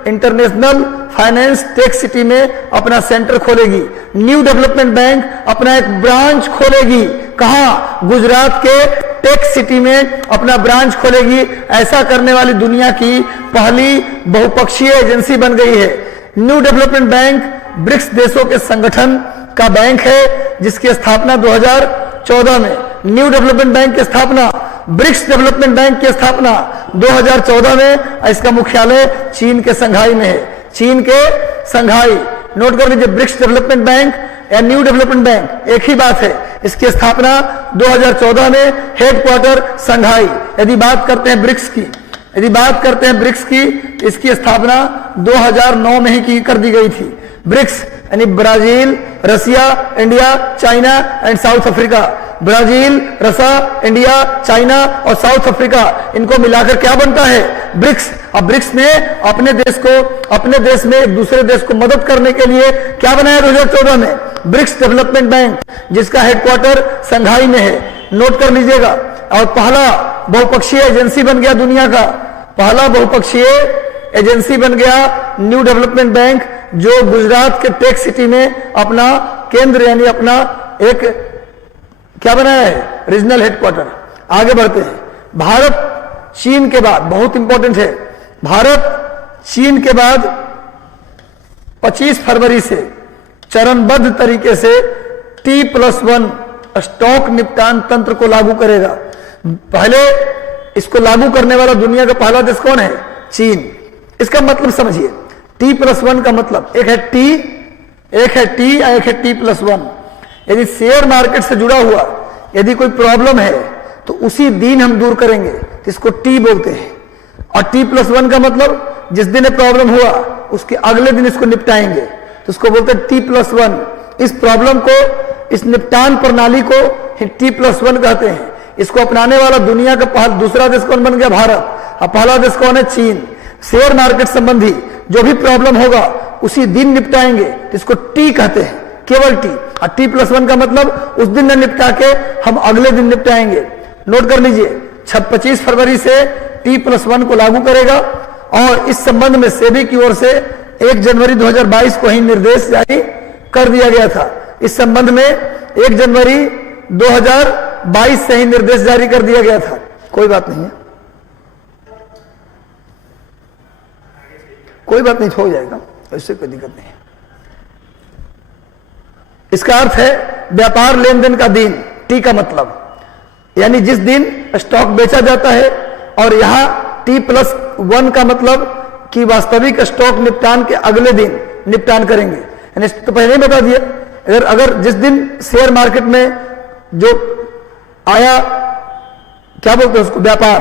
इंटरनेशनल फाइनेंस टेक सिटी में अपना सेंटर खोलेगी। न्यू डेवलपमेंट बैंक अपना एक ब्रांच खोलेगी, कहां? गुजरात के टेक सिटी में अपना ब्रांच खोलेगी। ऐसा करने वाली दुनिया की पहली बहुपक्षीय एजेंसी बन गई है। न्यू डेवलपमेंट बैंक ब्रिक्स देशों के संगठन का बैंक है, जिसकी स्थापना 2014 में, न्यू डेवलपमेंट बैंक की स्थापना, ब्रिक्स डेवलपमेंट बैंक की स्थापना 2014 में। इसका मुख्यालय चीन के संघाई में है, चीन के संघाई। नोट कर लीजिए, ब्रिक्स डेवलपमेंट बैंक या न्यू डेवलपमेंट बैंक एक ही बात है। इसकी स्थापना 2014 में, हेडक्वार्टर संघाई। यदि बात करते हैं ब्रिक्स की, इसकी स्थापना 2009 में ही कर दी गई थी। ब्रिक्स यानी Brazil, Russia, India, China and South Africa. Brazil, Russia, India, China और साउथ अफ्रीका, इनको मिलाकर क्या बनता है? ब्रिक्स। अब ब्रिक्स ने अपने देश में एक दूसरे देश को मदद करने के लिए क्या बनाया 2014 में? ब्रिक्स डेवलपमेंट बैंक, जिसका हेडक्वार्टर संघाई में है। नोट कर लीजिएगा। और पहला बहुपक्षीय एजेंसी बन गया दुनिया का, पहला बहुपक्षीय एजेंसी बन गया न्यू डेवलपमेंट बैंक, जो गुजरात के टेक सिटी में अपना केंद्र यानी अपना एक क्या बनाया है? Regional headquarter. आगे बढ़ते हैं। भारत चीन के बाद, बहुत इंपॉर्टेंट है, भारत चीन के बाद 25 फरवरी से चरणबद्ध तरीके से T+1 स्टॉक निपटान तंत्र को लागू करेगा। पहले इसको लागू करने वाला दुनिया का पहला देश कौन है? चीन। इसका मतलब समझिए, T+1 का मतलब एक है T और एक है T+1। यदि शेयर मार्केट से जुड़ा हुआ यदि कोई प्रॉब्लम है तो उसी दिन हम दूर करेंगे, तो इसको T बोलते हैं। और T+1 का मतलब जिस दिन प्रॉब्लम हुआ उसके अगले दिन इसको निपटाएंगे, तो उसको बोलते हैं T+1। इस प्रॉब्लम को, इस निपटान प्रणाली को T+1 कहते हैं। इसको अपनाने वाला दुनिया का दूसरा देश कौन बन गया? भारत। और पहला देश कौन है? चीन। शेयर मार्केट संबंधी जो भी प्रॉब्लम होगा उसी दिन निपटाएंगे, तो इसको T कहते हैं, केवल T। और T+1 का मतलब उस दिन न निपटा के हम अगले दिन निपटाएंगे। नोट कर लीजिए, 25 फरवरी से T+1 को लागू करेगा और इस संबंध में सेबी की ओर से 1 जनवरी 2022 को ही निर्देश जारी कर दिया गया था। इस संबंध में 1 जनवरी 2022 से ही निर्देश जारी कर दिया गया था। कोई बात नहीं है, कोई बात नहीं, हो जाएगा, इससे कोई दिक्कत नहीं है। इसका अर्थ है व्यापार लेन देन का दिन। T का मतलब यानी जिस दिन स्टॉक बेचा जाता है, और यहां T+1 का मतलब कि वास्तविक स्टॉक निपटान के अगले दिन निपटान करेंगे। यानी तो पहले ही बता दिया, अगर जिस दिन शेयर मार्केट में जो आया, क्या बोलते हैं उसको, व्यापार,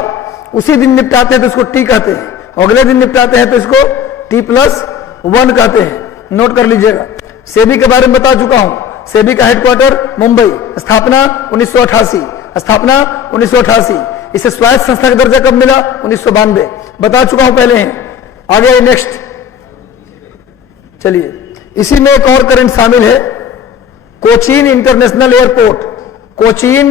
उसी दिन निपटाते हैं तो इसको T कहते हैं, अगले दिन निपटाते हैं तो इसको T+1 कहते हैं। नोट कर लीजिएगा। सेबी के बारे में बता चुका हूं। सेबी का हेडक्वार्टर मुंबई, स्थापना 1988, स्थापना 1988। इसे स्वायत्त संस्था का दर्जा कब मिला? 1992, बता चुका हूं पहले हैं। आगे नेक्स्ट चलिए, इसी में एक और करंट शामिल है, Cochin international airport. Cochin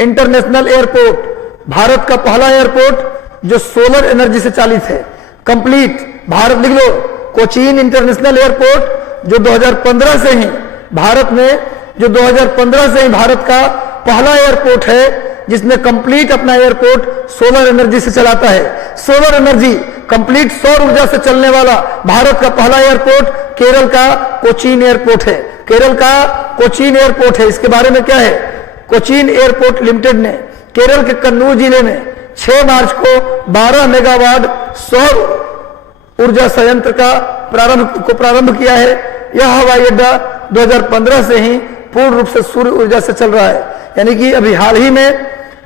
international airport Bharat का पहला एयरपोर्ट जो सोलर एनर्जी से चालित है, कंप्लीट। भारत लिख लो, कोचीन इंटरनेशनल एयरपोर्ट जो 2015 से ही भारत में, जो 2015 से ही भारत का पहला एयरपोर्ट है जिसने कंप्लीट अपना एयरपोर्ट सोलर एनर्जी से चलाता है। सोलर एनर्जी कंप्लीट सौर ऊर्जा से चलने वाला भारत का पहला एयरपोर्ट केरल का कोचीन एयरपोर्ट है। केरल का कोचीन एयरपोर्ट है। इसके बारे में क्या है? कोचीन एयरपोर्ट लिमिटेड ने केरल के कन्नूर जिले में 6 मार्च को 12 मेगावाट सौर ऊर्जा संयंत्र का प्रारंभ किया है। यह हवाई अड्डा 2015 से ही पूर्ण रूप से सूर्य ऊर्जा से चल रहा है। यानी कि अभी हाल ही में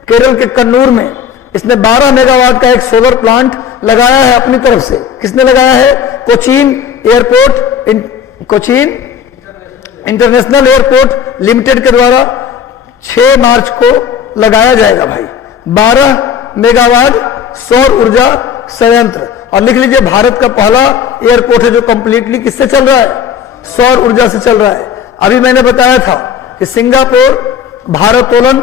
केरल के कन्नूर में इसने 12 मेगावाट का एक सोलर प्लांट लगाया है अपनी तरफ से। किसने लगाया है? Cochin airport, Cochin international airport limited के द्वारा 6 मार्च को लगाया जाएगा भाई 12 मेगावाट सौर ऊर्जा संयंत्र। और लिख लीजिए, भारत का पहला एयरपोर्ट है जो कंप्लीटली किससे चल रहा है? सौर ऊर्जा से चल रहा है। अभी मैंने बताया था कि सिंगापुर भारोत्तोलन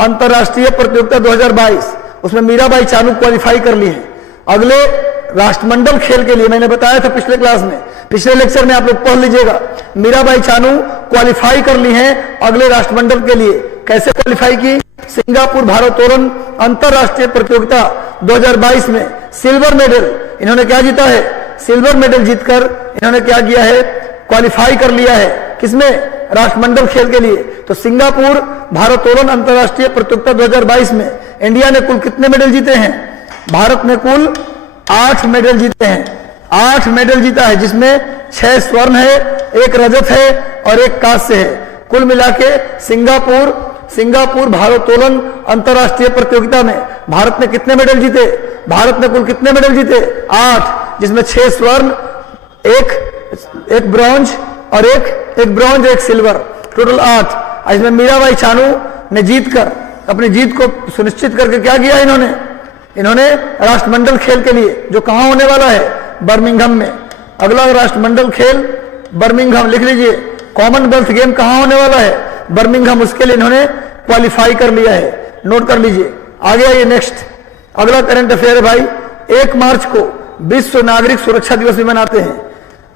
अंतरराष्ट्रीय प्रतियोगिता 2022, उसमें मीराबाई चानू क्वालिफाई कर ली है। अगले राष्ट्रमंडल खेल के लिए मैंने बताया था पिछले क्लास में, पिछले लेक्चर में आप लोग पढ़ लीजिएगा। मीराबाई चानू क्वालिफाई कर ली हैं अगले राष्ट्रमंडल के लिए। कैसे क्वालिफाई की? सिंगापुर भारोत्तोलन अंतरराष्ट्रीय प्रतियोगिता 2022 में सिल्वर मेडल इन्होंने क्या जीता है? सिल्वर मेडल जीतकर इन्होंने क्या किया है? क्वालिफाई कर लिया है। किसमें? राष्ट्रमंडल खेल के लिए। तो सिंगापुर भारोत्तोलन अंतरराष्ट्रीय प्रतियोगिता 2022 में इंडिया ने कुल कितने मेडल जीते हैं? भारत ने कुल 8 मेडल जीते हैं। 8 मेडल जीता है, जिसमें 6 स्वर्ण है, 1 रजत है और 1 कांस्य है। कुल मिला के सिंगापुर भारोत्तोलन अंतरराष्ट्रीय प्रतियोगिता में भारत ने कितने मेडल जीते? भारत ने कुल कितने मेडल जीते? 8, जिसमें 6 स्वर्ण, 1 ब्रॉन्ज और एक सिल्वर, टोटल 8। इसमें मीराबाई चानू ने जीतकर अपनी जीत को सुनिश्चित करके क्या किया इन्होंने राष्ट्रमंडल खेल के लिए, जो कहां होने वाला है? बर्मिंघम में। अगला राष्ट्रमंडल खेल बर्मिंघम, लिख लीजिए। कॉमनवेल्थ गेम कहां होने वाला है? बर्मिंघम। उसके लिए इन्होंने क्वालिफाई कर लिया है। नोट कर लीजिए। आगे आइए, नेक्स्ट अगला करंट अफेयर है भाई। 1 मार्च को विश्व नागरिक सुरक्षा दिवस भी मनाते हैं।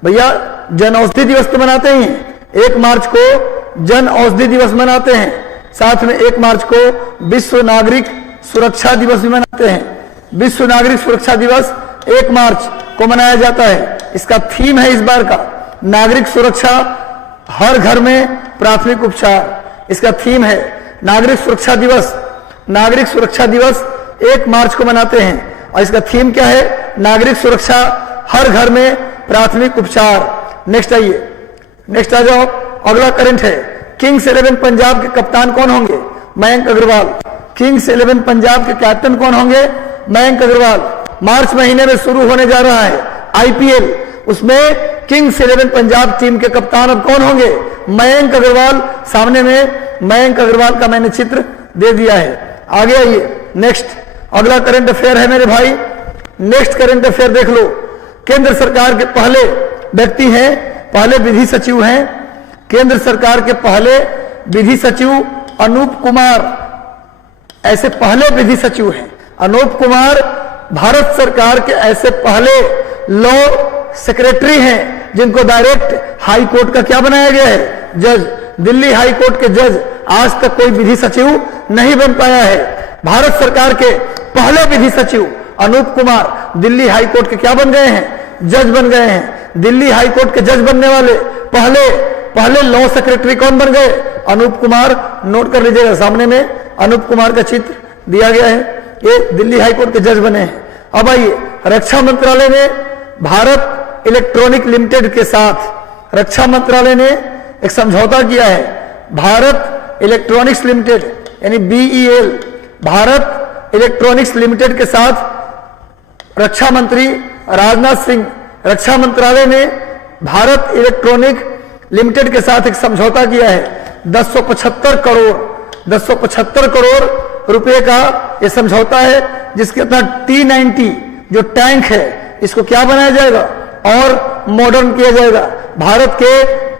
भैया जन औषधि दिवस तो मनाते ही हैं, 1 मार्च को जन औषधि दिवस मनाते हैं, साथ में 1 मार्च को विश्व नागरिक सुरक्षा दिवस भी मनाते हैं। विश्व नागरिक सुरक्षा दिवस 1 मार्च को मनाया जाता है। इसका थीम है इस बार का नागरिक सुरक्षा हर घर में प्राथमिक उपचार। इसका थीम है नागरिक सुरक्षा दिवस। नागरिक सुरक्षा दिवस 1 मार्च को मनाते हैं और इसका थीम क्या है? नागरिक सुरक्षा, हर घर में प्राथमिक उपचार। नेक्स्ट आइए, नेक्स्ट आ जाओ। अगला करंट है, किंग्स 11 पंजाब के कप्तान कौन होंगे? मयंक अग्रवाल। किंग्स 11 पंजाब के कैप्टन कौन होंगे? मयंक अग्रवाल। मार्च महीने में शुरू होने जा रहा है आईपीएल, उसमें किंग्स 11 पंजाब टीम के कप्तान अब कौन होंगे? मयंक अग्रवाल। सामने में मयंक अग्रवाल का मैंने चित्र दे दिया है। आगे आइए, नेक्स्ट अगला करंट अफेयर है मेरे भाई। नेक्स्ट करंट अफेयर देख लो। केंद्र सरकार के पहले व्यक्ति हैं, पहले विधि सचिव हैं, केंद्र सरकार के पहले विधि सचिव अनूप कुमार, ऐसे पहले विधि सचिव हैं अनूप कुमार। भारत सरकार के ऐसे पहले लॉ सेक्रेटरी हैं जिनको डायरेक्ट हाई कोर्ट का क्या बनाया गया है? जज। दिल्ली हाई कोर्ट के जज आज तक कोई विधि सचिव नहीं बन पाया है। भारत सरकार के पहले विधि सचिव अनूप कुमार दिल्ली हाई कोर्ट के क्या बन गए हैं? जज बन गए हैं। दिल्ली हाई कोर्ट के जज बनने वाले पहले लॉ सेक्रेटरी कौन बन गए? अनूप कुमार। नोट कर लीजिएगा, सामने में अनूप कुमार का चित्र दिया गया है, ये दिल्ली हाई कोर्ट के जज बने हैं। अब आइए, रक्षा मंत्रालय ने भारत इलेक्ट्रॉनिक लिमिटेड के साथ, रक्षा मंत्रालय ने एक समझौता किया है। भारत इलेक्ट्रॉनिक्स लिमिटेड यानी BEL, भारत इलेक्ट्रॉनिक्स लिमिटेड के साथ रक्षा मंत्री राजनाथ सिंह, रक्षा मंत्रालय ने भारत इलेक्ट्रॉनिक लिमिटेड के साथ एक समझौता किया है। 1075 करोड़ रुपए का यह समझौता है, जिसके तहत T90 जो टैंक है इसको क्या बनाया जाएगा? और मॉडर्न किया जाएगा। भारत के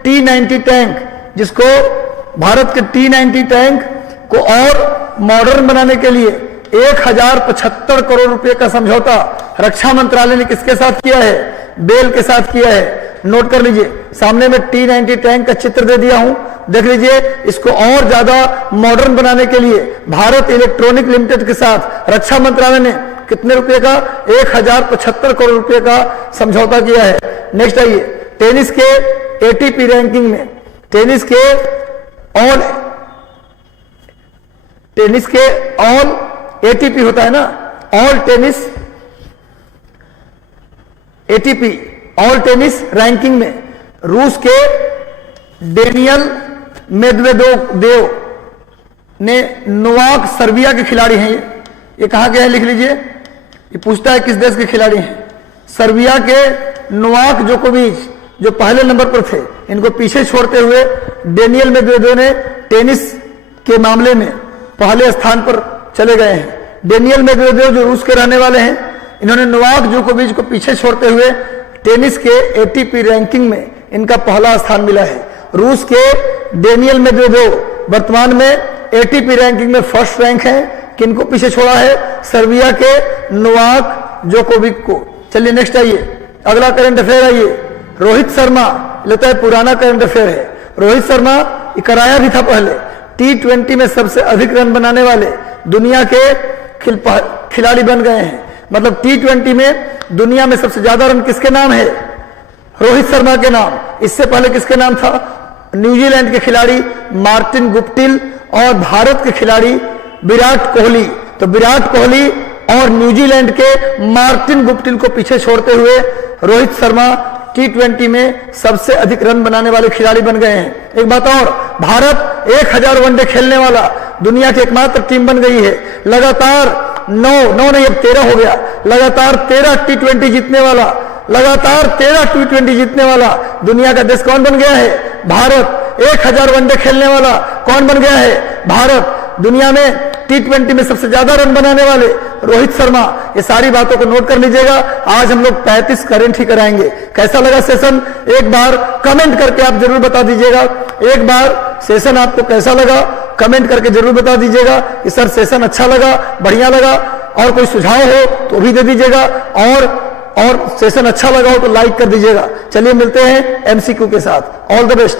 T90 टैंक, जिसको भारत के T90 टैंक को और मॉडर्न बनाने के लिए 1075 करोड़ रुपए का समझौता रक्षा मंत्रालय ने किसके साथ किया है? बेल के साथ किया है। नोट कर लीजिए, सामने में T90 टैंक का चित्र दे दिया हूं, देख लीजिए। इसको और ज्यादा मॉडर्न बनाने के लिए भारत इलेक्ट्रॉनिक लिमिटेड के साथ रक्षा मंत्रालय ने कितने रुपए का? 1075 करोड़ रुपए का समझौता किया है। नेक्स्ट आइए, टेनिस के ATP रैंकिंग में, टेनिस के ऑल ATP होता है ना, all tennis ATP all tennis ranking में रूस के डेनियल मेदवेदेव ने नोवाक, सर्बिया के खिलाड़ी हैं ये कहाँ के हैं? लिख लीजिए, ये पूछता है किस देश के खिलाड़ी हैं। सर्बिया के नोवाक जोकोविच जो पहले नंबर पर थे, इनको पीछे छोड़ते हुए डेनियल मेदवेदेव ने टेनिस के मामले में पहले स्थान पर चले गए हैं। डेनियल मेदवेदेव जो रूस के रहने वाले हैं, इन्होंने नोवाक जोकोविच को पीछे छोड़ते हुए टेनिस के ATP रैंकिंग में इनका पहला स्थान मिला है। रूस के डेनियल मेदवेदेव वर्तमान में ATP रैंकिंग में फर्स्ट रैंक है। किनको पीछे छोड़ा है? सर्बिया के नोवाक जोकोविच को। चलिए नेक्स्ट आइए, अगला करंट अफेयर आइए। रोहित शर्मा, लगता है पुराना करंट अफेयर है। रोहित शर्मा ये कराया भी था पहले, T20 में सबसे अधिक रन बनाने वाले दुनिया के खिलाड़ी बन गए हैं। मतलब T20 में दुनिया में सबसे ज्यादा रन किसके नाम है? रोहित शर्मा के नाम। इससे पहले किसके नाम था? न्यूजीलैंड के खिलाड़ी मार्टिन गुप्टिल और भारत के खिलाड़ी विराट कोहली। तो विराट कोहली और न्यूजीलैंड के मार्टिन गुप्टिल को पीछे छोड़ते हुए रोहित शर्मा T20 में सबसे अधिक रन बनाने वाले खिलाड़ी बन गए हैं। एक बात और, भारत 1000 वनडे खेलने वाला दुनिया की एकमात्र टीम बन गई है। लगातार 9 नहीं, अब 13 हो गया। लगातार 13 T20 जीतने वाला, लगातार 13 T20 जीतने वाला दुनिया का देश कौन बन गया है? भारत। 1000 वनडे खेलने वाला कौन बन गया है? भारत। दुनिया में T20 में सबसे ज्यादा रन बनाने वाले रोहित शर्मा। ये सारी बातों को नोट कर लीजिएगा। आज हम लोग 35 करंट ही कराएंगे। कैसा लगा सेशन? एक बार कमेंट करके आप जरूर बता दीजिएगा। एक बार सेशन आपको कैसा लगा कमेंट करके जरूर बता दीजिएगा कि सर सेशन अच्छा लगा, बढ़िया लगा, और कोई सुझाव हो तो भी दे दीजिएगा, और सेशन अच्छा लगा हो तो लाइक कर दीजिएगा। चलिए मिलते हैं MCQ के साथ। All the best.